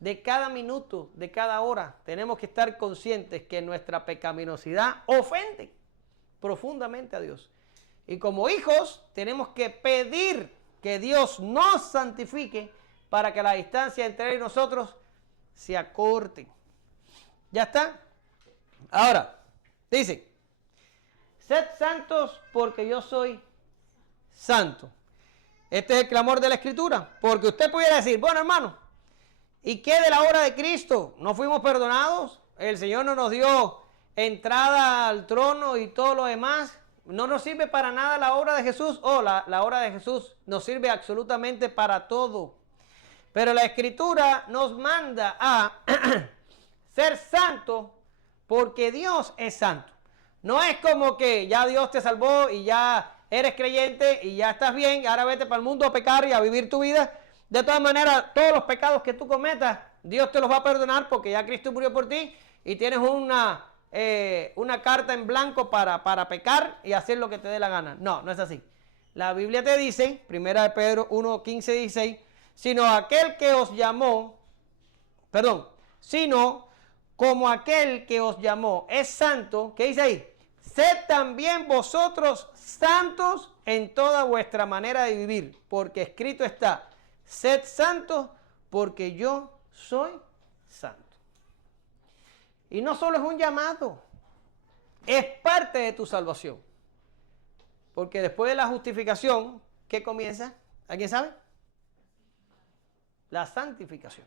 De cada minuto, de cada hora, tenemos que estar conscientes que nuestra pecaminosidad ofende profundamente a Dios. Y como hijos, tenemos que pedir que Dios nos santifique para que la distancia entre Él y nosotros se acorte. ¿Ya está? Ahora, dice, sed santos porque yo soy santo. Este es el clamor de la Escritura. Porque usted pudiera decir, bueno, hermano, ¿y qué de la obra de Cristo? ¿No fuimos perdonados? ¿El Señor no nos dio entrada al trono y todo lo demás? ¿No nos sirve para nada la obra de Jesús? La obra de Jesús nos sirve absolutamente para todo. Pero la Escritura nos manda a ser santos porque Dios es santo. No es como que ya Dios te salvó y ya eres creyente y ya estás bien, y ahora vete para el mundo a pecar y a vivir tu vida. De todas maneras, todos los pecados que tú cometas, Dios te los va a perdonar porque ya Cristo murió por ti y tienes una carta en blanco para pecar y hacer lo que te dé la gana. No, no es así. La Biblia te dice, 1 Pedro 1:15, 16, sino como aquel que os llamó es santo, ¿qué dice ahí? Sed también vosotros santos en toda vuestra manera de vivir, porque escrito está, sed santos porque yo soy santo. Y no solo es un llamado, es parte de tu salvación. Porque después de la justificación, ¿qué comienza? ¿Alguien sabe? La santificación.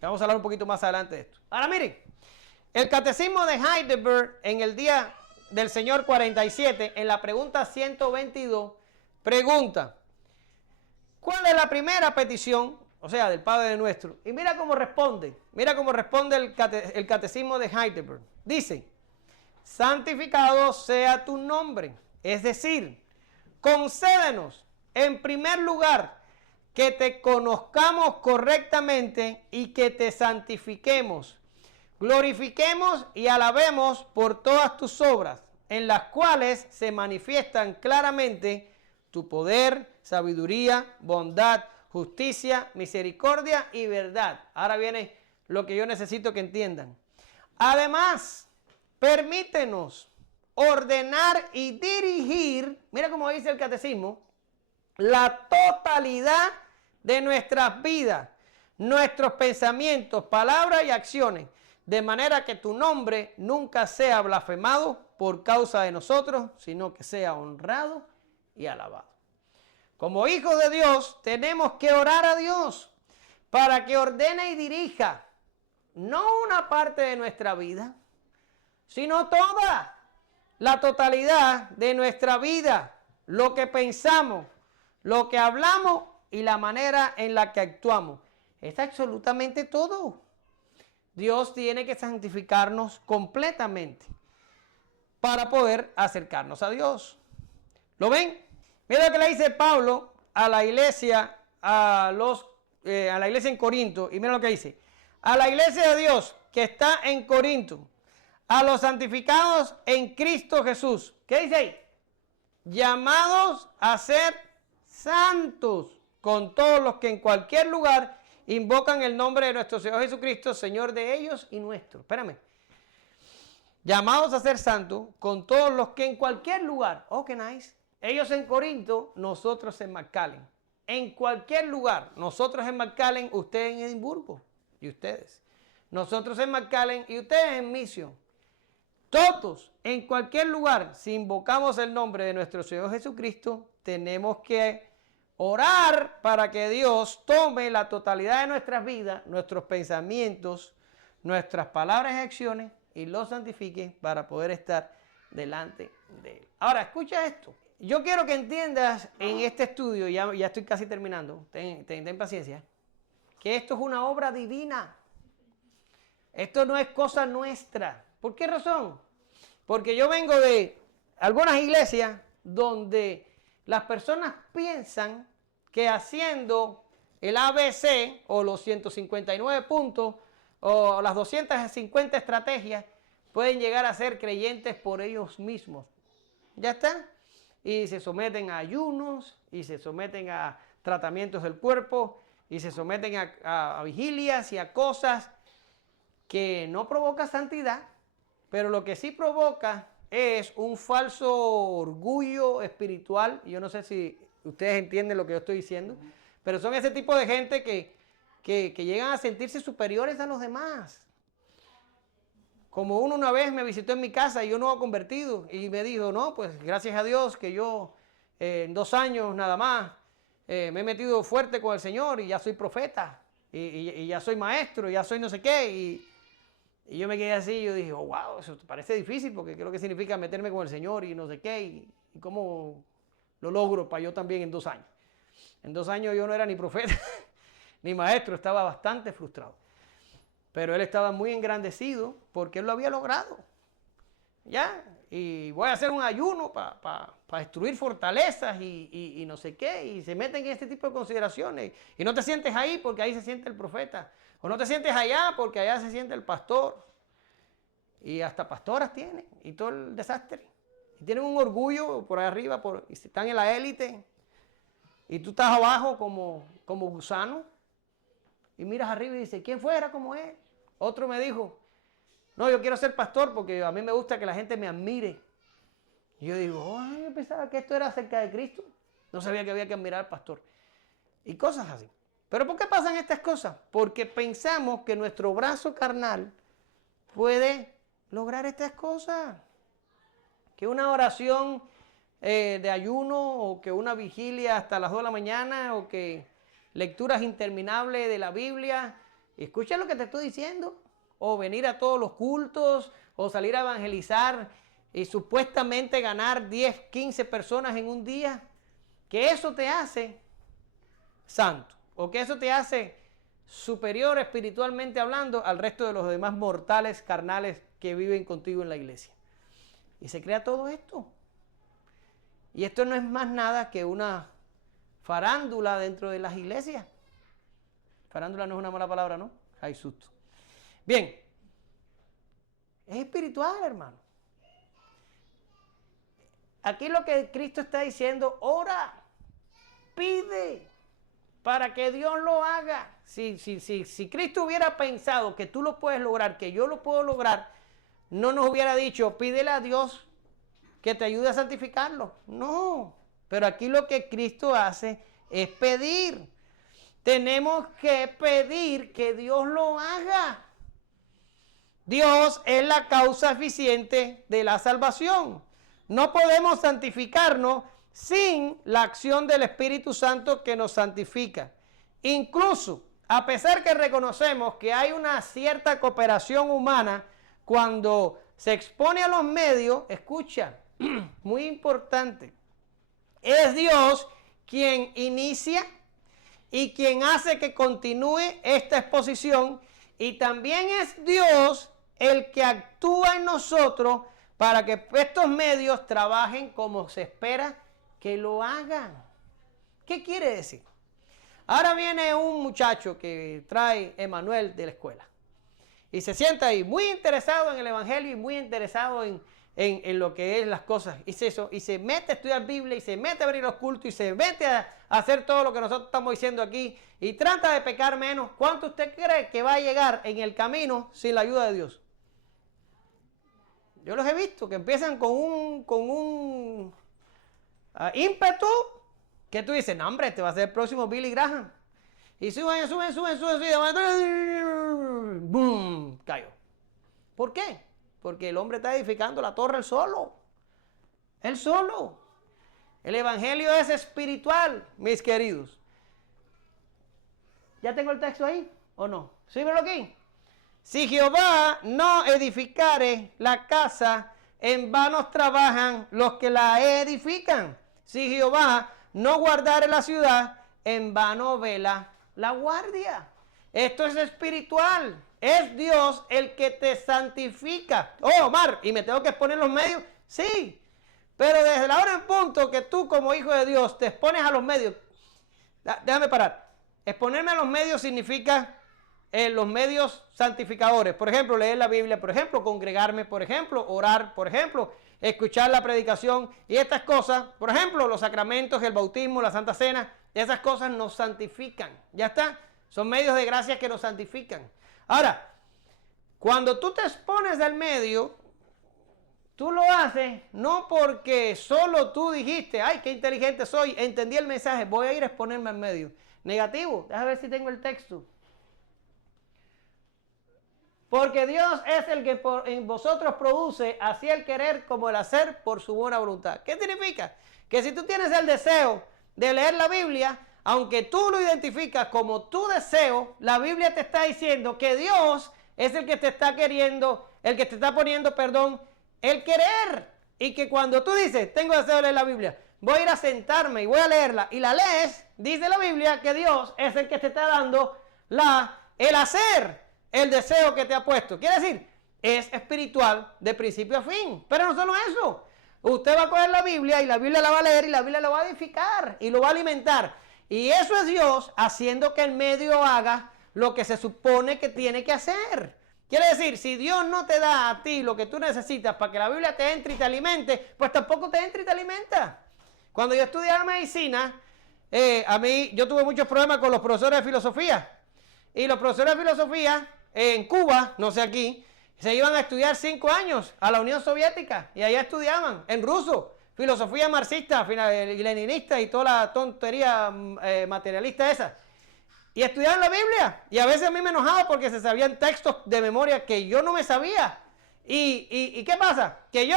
Vamos a hablar un poquito más adelante de esto. Ahora miren, el Catecismo de Heidelberg en el Día del Señor 47, en la pregunta 122, pregunta, ¿cuál es la primera petición? O sea, del Padre Nuestro. Y mira cómo responde el Catecismo de Heidelberg. Dice, santificado sea tu nombre. Es decir, concédenos, en primer lugar, que te conozcamos correctamente y que te santifiquemos, glorifiquemos y alabemos por todas tus obras, en las cuales se manifiestan claramente tu poder, sabiduría, bondad, justicia, misericordia y verdad. Ahora viene lo que yo necesito que entiendan. Además, permítenos ordenar y dirigir, mira cómo dice el Catecismo, la totalidad de nuestras vidas, nuestros pensamientos, palabras y acciones, de manera que tu nombre nunca sea blasfemado por causa de nosotros, sino que sea honrado y alabado. Como hijos de Dios, tenemos que orar a Dios para que ordene y dirija, no una parte de nuestra vida, sino toda, la totalidad de nuestra vida, lo que pensamos, lo que hablamos y la manera en la que actuamos. Es absolutamente todo. Dios tiene que santificarnos completamente para poder acercarnos a Dios. ¿Lo ven? Mira lo que le dice Pablo a la iglesia, a la iglesia en Corinto. Y mira lo que dice. A la iglesia de Dios que está en Corinto, a los santificados en Cristo Jesús. ¿Qué dice ahí? Llamados a ser santos con todos los que en cualquier lugar invocan el nombre de nuestro Señor Jesucristo, Señor de ellos y nuestro. Espérame. Llamados a ser santos con todos los que en cualquier lugar. Oh, qué nice. Ellos en Corinto, nosotros en McAllen. En cualquier lugar. Nosotros en McAllen, ustedes en Edimburgo. Y ustedes. Nosotros en McAllen y ustedes en Mission. Todos, en cualquier lugar, si invocamos el nombre de nuestro Señor Jesucristo, tenemos que orar para que Dios tome la totalidad de nuestras vidas, nuestros pensamientos, nuestras palabras y acciones y los santifique para poder estar delante de Él. Ahora, escucha esto. Yo quiero que entiendas en este estudio, ya estoy casi terminando, ten paciencia, que esto es una obra divina. Esto no es cosa nuestra. ¿Por qué razón? Porque yo vengo de algunas iglesias donde las personas piensan que haciendo el ABC o los 159 puntos o las 250 estrategias pueden llegar a ser creyentes por ellos mismos. ¿Ya está? Y se someten a ayunos, y se someten a tratamientos del cuerpo, y se someten a vigilias y a cosas que no provoca santidad, pero lo que sí provoca es un falso orgullo espiritual. Yo no sé si ustedes entienden lo que yo estoy diciendo, pero son ese tipo de gente que llegan a sentirse superiores a los demás. Como uno una vez me visitó en mi casa y yo no he convertido y me dijo, no, pues gracias a Dios que yo en 2 años nada más me he metido fuerte con el Señor y ya soy profeta y ya soy maestro, ya soy no sé qué. Y yo me quedé así y yo dije, oh, wow, eso parece difícil porque creo que significa meterme con el Señor y no sé qué y cómo lo logro para yo también en 2 años. En 2 años yo no era ni profeta ni maestro, estaba bastante frustrado. Pero él estaba muy engrandecido porque él lo había logrado. ¿Ya? Y voy a hacer un ayuno para destruir fortalezas y no sé qué. Y se meten en este tipo de consideraciones. Y no te sientes ahí porque ahí se siente el profeta. O no te sientes allá porque allá se siente el pastor. Y hasta pastoras tienen. Y todo el desastre. Y tienen un orgullo por ahí arriba. Y están en la élite. Y tú estás abajo como gusano. Y miras arriba y dices, ¿quién fuera como él? Otro me dijo, no, yo quiero ser pastor porque a mí me gusta que la gente me admire. Y yo digo, yo pensaba que esto era acerca de Cristo. No sabía que había que admirar al pastor. Y cosas así. ¿Pero por qué pasan estas cosas? Porque pensamos que nuestro brazo carnal puede lograr estas cosas. Que una oración de ayuno o que una vigilia hasta las 2 de la mañana o que lecturas interminables de la Biblia. Escucha lo que te estoy diciendo. O venir a todos los cultos. O salir a evangelizar y supuestamente ganar 10, 15 personas en un día. Que eso te hace santo. O que eso te hace superior espiritualmente hablando al resto de los demás mortales carnales que viven contigo en la iglesia. Y se crea todo esto. Y esto no es más nada que una farándula dentro de las iglesias. Farándula no es una mala palabra, ¿no? Hay susto. Bien. Es espiritual, hermano. Aquí lo que Cristo está diciendo, ora, pide, para que Dios lo haga. Si Cristo hubiera pensado que tú lo puedes lograr, que yo lo puedo lograr, no nos hubiera dicho, pídele a Dios que te ayude a santificarlo. No, pero aquí lo que Cristo hace es pedir. Tenemos que pedir que Dios lo haga. Dios es la causa eficiente de la salvación. No podemos santificarnos sin la acción del Espíritu Santo que nos santifica. Incluso, a pesar que reconocemos que hay una cierta cooperación humana, cuando se expone a los medios, escucha, muy importante, es Dios quien inicia y quien hace que continúe esta exposición, y también es Dios el que actúa en nosotros para que estos medios trabajen como se espera que lo hagan. ¿Qué quiere decir? Ahora viene un muchacho que trae Emanuel de la escuela y se sienta ahí muy interesado en el evangelio y muy interesado en lo que es las cosas. Y se mete a estudiar Biblia y se mete a abrir los cultos y se mete a hacer todo lo que nosotros estamos diciendo aquí y trata de pecar menos. ¿Cuánto usted cree que va a llegar en el camino sin la ayuda de Dios? Yo los he visto que empiezan con un ímpetu que tú dices, no hombre, este va a ser el próximo Billy Graham. Y suben, ¡boom! Cayó. ¿Por qué? porque el hombre está edificando la torre él solo. Él solo. El evangelio es espiritual, mis queridos. ¿Ya tengo el texto ahí o no? ¿Sí, velo aquí? Si Jehová no edificare la casa, en vano trabajan los que la edifican. Si Jehová no guardare la ciudad, en vano vela la guardia. Esto es espiritual. Es Dios el que te santifica. Oh, Omar, ¿y me tengo que exponer los medios? Sí. Pero desde la hora en punto que tú como hijo de Dios te expones a los medios. Déjame parar. Exponerme a los medios significa los medios santificadores. Por ejemplo, leer la Biblia. Por ejemplo, congregarme. Por ejemplo, orar. Por ejemplo, escuchar la predicación. Y estas cosas, por ejemplo, los sacramentos, el bautismo, la Santa Cena. Esas cosas nos santifican. ¿Ya está? Son medios de gracia que nos santifican. Ahora, cuando tú te expones al medio, tú lo haces no porque solo tú dijiste, ay, qué inteligente soy, entendí el mensaje, voy a ir a exponerme al medio. Negativo, déjame ver si tengo el texto. Porque Dios es el que en vosotros produce así el querer como el hacer por su buena voluntad. ¿Qué significa? Que si tú tienes el deseo de leer la Biblia, aunque tú lo identificas como tu deseo, la Biblia te está diciendo que Dios es el que te está queriendo, el que te está poniendo, el querer. Y que cuando tú dices, tengo deseo de leer la Biblia, voy a ir a sentarme y voy a leerla, y la lees, dice la Biblia que Dios es el que te está dando el hacer, el deseo que te ha puesto. Quiere decir, es espiritual de principio a fin. Pero no solo eso. Usted va a coger la Biblia y la Biblia la va a leer y la Biblia la va a edificar y lo va a alimentar. Y eso es Dios haciendo que el medio haga lo que se supone que tiene que hacer. Quiere decir, si Dios no te da a ti lo que tú necesitas para que la Biblia te entre y te alimente, pues tampoco te entra y te alimenta. Cuando yo estudiaba medicina, yo tuve muchos problemas con los profesores de filosofía. Y los profesores de filosofía en Cuba, no sé aquí, se iban a estudiar 5 años a la Unión Soviética y allá estudiaban en ruso. Filosofía marxista, leninista y toda la tontería materialista esa. Y estudiaban la Biblia. Y a veces a mí me enojaba porque se sabían textos de memoria que yo no me sabía. ¿Y qué pasa? Que yo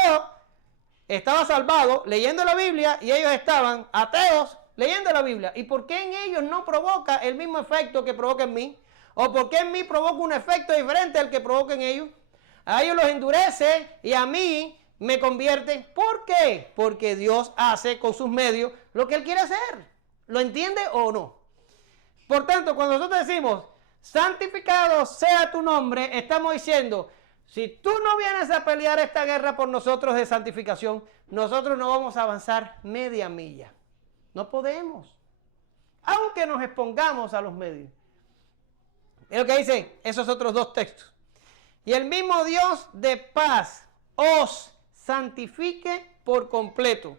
estaba salvado leyendo la Biblia y ellos estaban ateos leyendo la Biblia. ¿Y por qué en ellos no provoca el mismo efecto que provoca en mí? ¿O por qué en mí provoca un efecto diferente al que provoca en ellos? A ellos los endurece y a mí me convierte. ¿Por qué? Porque Dios hace con sus medios lo que Él quiere hacer. ¿Lo entiende o no? Por tanto, cuando nosotros decimos, santificado sea tu nombre, estamos diciendo, si tú no vienes a pelear esta guerra por nosotros de santificación, nosotros no vamos a avanzar media milla. No podemos. Aunque nos expongamos a los medios. Es lo que dicen esos otros 2 textos. Y el mismo Dios de paz os santifique por completo.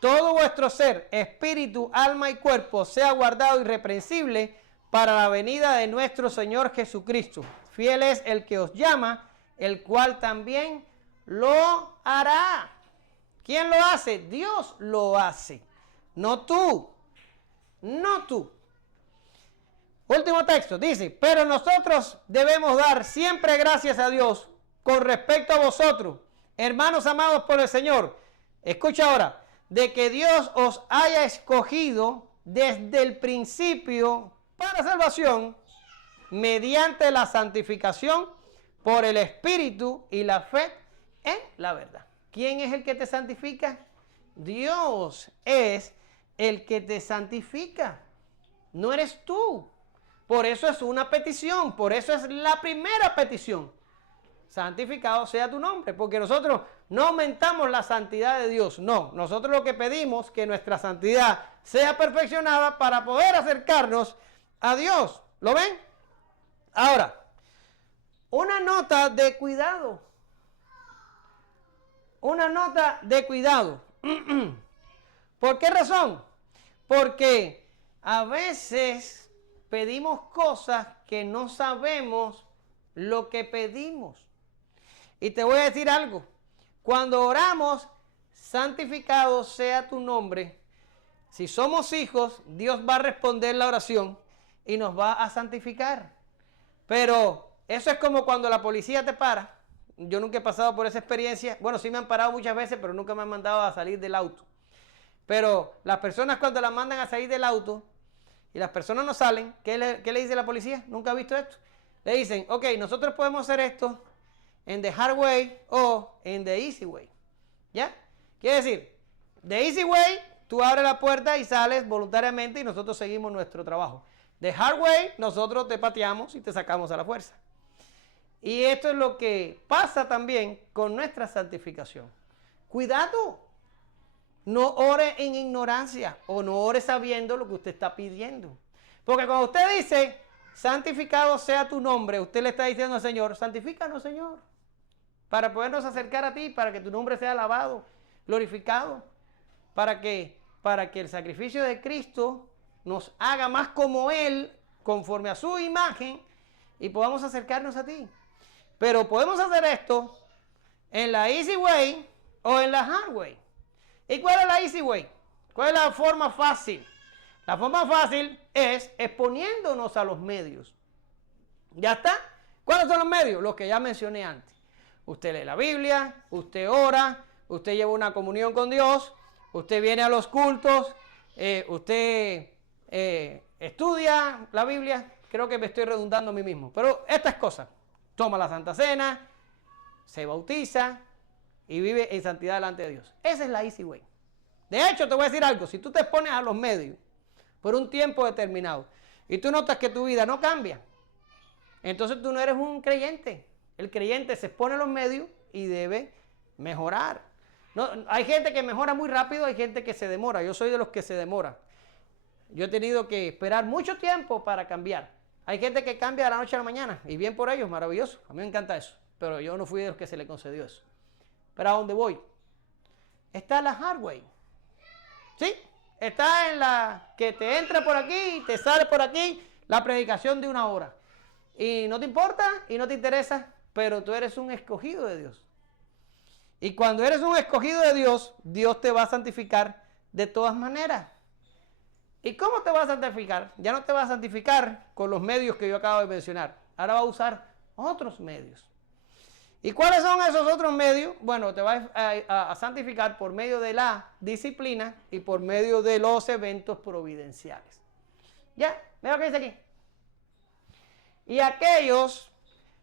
Todo vuestro ser, espíritu, alma y cuerpo sea guardado irreprensible para la venida de nuestro Señor Jesucristo. Fiel es el que os llama, el cual también lo hará. ¿Quién lo hace? Dios lo hace. No tú. No tú. Último texto, dice, pero nosotros debemos dar siempre gracias a Dios con respecto a vosotros, hermanos amados por el Señor. Escucha ahora, de que Dios os haya escogido desde el principio para salvación, mediante la santificación por el Espíritu y la fe en la verdad. ¿Quién es el que te santifica? Dios es el que te santifica. No eres tú. Por eso es una petición, por eso es la primera petición. Santificado sea tu nombre, porque nosotros no aumentamos la santidad de Dios, no. Nosotros lo que pedimos es que nuestra santidad sea perfeccionada para poder acercarnos a Dios. ¿Lo ven? Ahora, una nota de cuidado. Una nota de cuidado. ¿Por qué razón? Porque a veces pedimos cosas que no sabemos lo que pedimos. Y te voy a decir algo. Cuando oramos, santificado sea tu nombre, si somos hijos, Dios va a responder la oración y nos va a santificar. Pero eso es como cuando la policía te para. yo nunca he pasado por esa experiencia. Bueno, sí me han parado muchas veces, pero nunca me han mandado a salir del auto. Pero las personas cuando las mandan a salir del auto y las personas no salen, ¿qué le dice la policía? ¿Nunca ha visto esto? Le dicen, ok, nosotros podemos hacer esto en the hard way o en the easy way. ¿Ya? Quiere decir, the easy way, tú abres la puerta y sales voluntariamente y nosotros seguimos nuestro trabajo. The hard way, nosotros te pateamos y te sacamos a la fuerza. Y esto es lo que pasa también con nuestra santificación. Cuidado. No ore en ignorancia o no ore sabiendo lo que usted está pidiendo. Porque cuando usted dice, santificado sea tu nombre, usted le está diciendo al Señor, santifícanos, Señor, para podernos acercar a ti, para que tu nombre sea alabado, glorificado, para que el sacrificio de Cristo nos haga más como Él, conforme a su imagen, y podamos acercarnos a ti. Pero podemos hacer esto en la easy way o en la hard way. ¿Y cuál es la easy way? ¿Cuál es la forma fácil? La forma fácil es exponiéndonos a los medios. ¿Ya está? ¿Cuáles son los medios? Los que ya mencioné antes. Usted lee la Biblia, usted ora, usted lleva una comunión con Dios, usted viene a los cultos, usted estudia la Biblia. Creo que me estoy redundando a mí mismo. Pero estas cosas. Toma la Santa Cena, se bautiza y vive en santidad delante de Dios. Esa es la easy way. De hecho, te voy a decir algo. Si tú te expones a los medios por un tiempo determinado y tú notas que tu vida no cambia, entonces tú no eres un creyente. El creyente se expone a los medios y debe mejorar. No, hay gente que mejora muy rápido, hay gente que se demora. Yo soy de los que se demora. Yo he tenido que esperar mucho tiempo para cambiar. Hay gente que cambia de la noche a la mañana y bien por ellos, maravilloso. A mí me encanta eso, pero yo no fui de los que se le concedió eso. Pero ¿a dónde voy? Está la hard way. ¿Sí? Está en la que te entra por aquí y te sale por aquí la predicación de 1 hora. Y no te importa y no te interesa, pero tú eres un escogido de Dios. Y cuando eres un escogido de Dios, Dios te va a santificar de todas maneras. ¿Y cómo te va a santificar? Ya no te va a santificar con los medios que yo acabo de mencionar. Ahora va a usar otros medios. ¿Y cuáles son esos otros medios? Bueno, te va a santificar por medio de la disciplina y por medio de los eventos providenciales. ¿Ya? ¿Veo qué dice aquí? Y aquellos,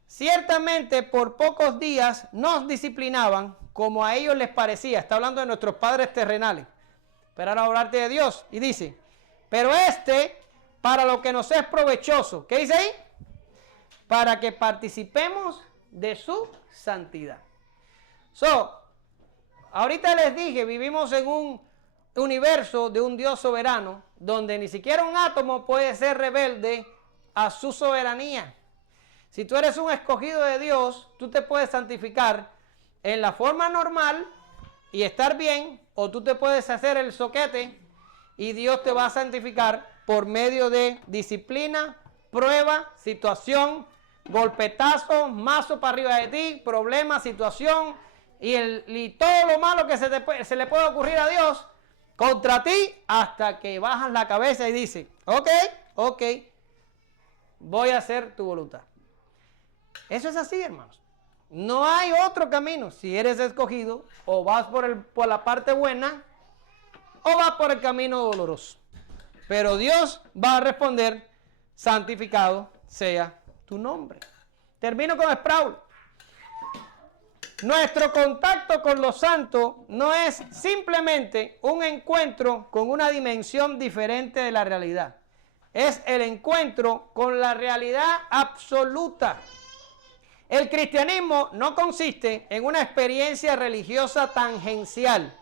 ciertamente por pocos días, nos disciplinaban como a ellos les parecía. Está hablando de nuestros padres terrenales. Pero ahora hablarte de Dios. Y dice, pero para lo que nos es provechoso. ¿Qué dice ahí? Para que participemos de su santidad. Ahorita les dije, vivimos en un universo de un Dios soberano, donde ni siquiera un átomo puede ser rebelde a su soberanía. Si tú eres un escogido de Dios, tú te puedes santificar en la forma normal y estar bien, o tú te puedes hacer el soquete y Dios te va a santificar por medio de disciplina, prueba, situación, golpetazo, mazo para arriba de ti, problema, situación y todo lo malo que se le puede ocurrir a Dios contra ti, hasta que bajas la cabeza y dices, ok, voy a hacer tu voluntad. Eso es así, hermanos. No hay otro camino. Si eres escogido, o vas por la parte buena, o vas por el camino doloroso. Pero Dios va a responder, santificado sea tu nombre. Termino con Sproul. Nuestro contacto con los santos no es simplemente un encuentro con una dimensión diferente de la realidad. Es el encuentro con la realidad absoluta. El cristianismo no consiste en una experiencia religiosa tangencial.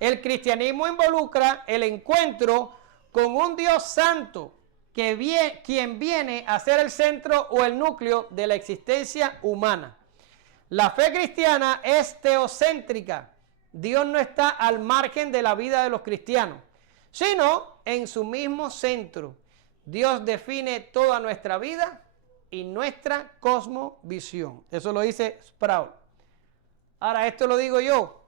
El cristianismo involucra el encuentro con un Dios santo, quien viene a ser el centro o el núcleo de la existencia humana. La fe cristiana es teocéntrica. Dios no está al margen de la vida de los cristianos, sino en su mismo centro. Dios define toda nuestra vida y nuestra cosmovisión. Eso lo dice Sproul. Ahora, esto lo digo yo.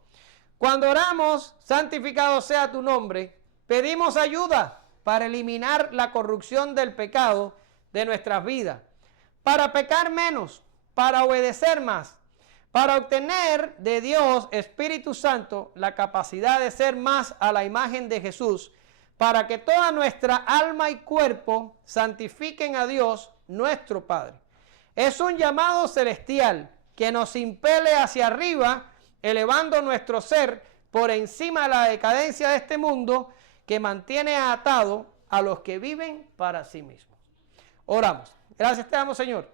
Cuando oramos, santificado sea tu nombre, pedimos ayuda para eliminar la corrupción del pecado de nuestras vidas, para pecar menos, para obedecer más, para obtener de Dios, Espíritu Santo, la capacidad de ser más a la imagen de Jesús, para que toda nuestra alma y cuerpo santifiquen a Dios, nuestro Padre. Es un llamado celestial que nos impele hacia arriba, elevando nuestro ser por encima de la decadencia de este mundo que mantiene atado a los que viven para sí mismos. Oramos. Gracias te damos, Señor,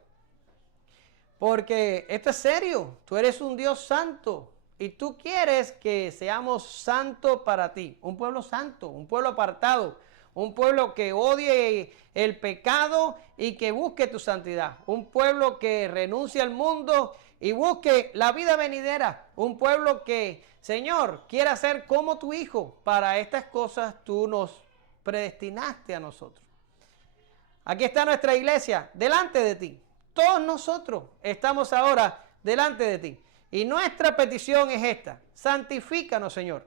porque esto es serio. Tú eres un Dios santo y tú quieres que seamos santos para ti. Un pueblo santo, un pueblo apartado, un pueblo que odie el pecado y que busque tu santidad. Un pueblo que renuncie al mundo y busque la vida venidera. Un pueblo que, Señor, quiera ser como tu Hijo. Para estas cosas tú nos predestinaste a nosotros. Aquí está nuestra iglesia, delante de ti. Todos nosotros estamos ahora delante de ti. Y nuestra petición es esta: santifícanos, Señor.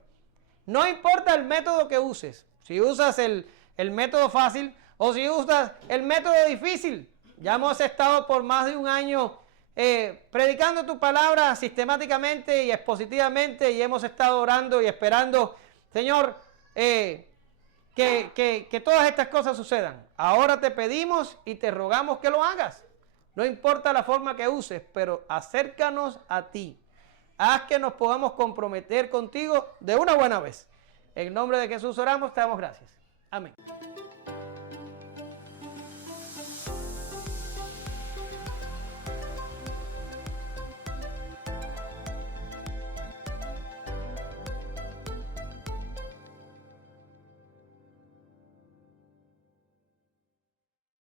No importa el método que uses. Si usas el método fácil o si usas el método difícil. Ya hemos estado por más de un año predicando tu palabra sistemáticamente y expositivamente, y hemos estado orando y esperando, Señor, que todas estas cosas sucedan. Ahora te pedimos y te rogamos que lo hagas. No importa la forma que uses, pero acércanos a ti. Haz que nos podamos comprometer contigo de una buena vez. En nombre de Jesús oramos, te damos gracias. Amén.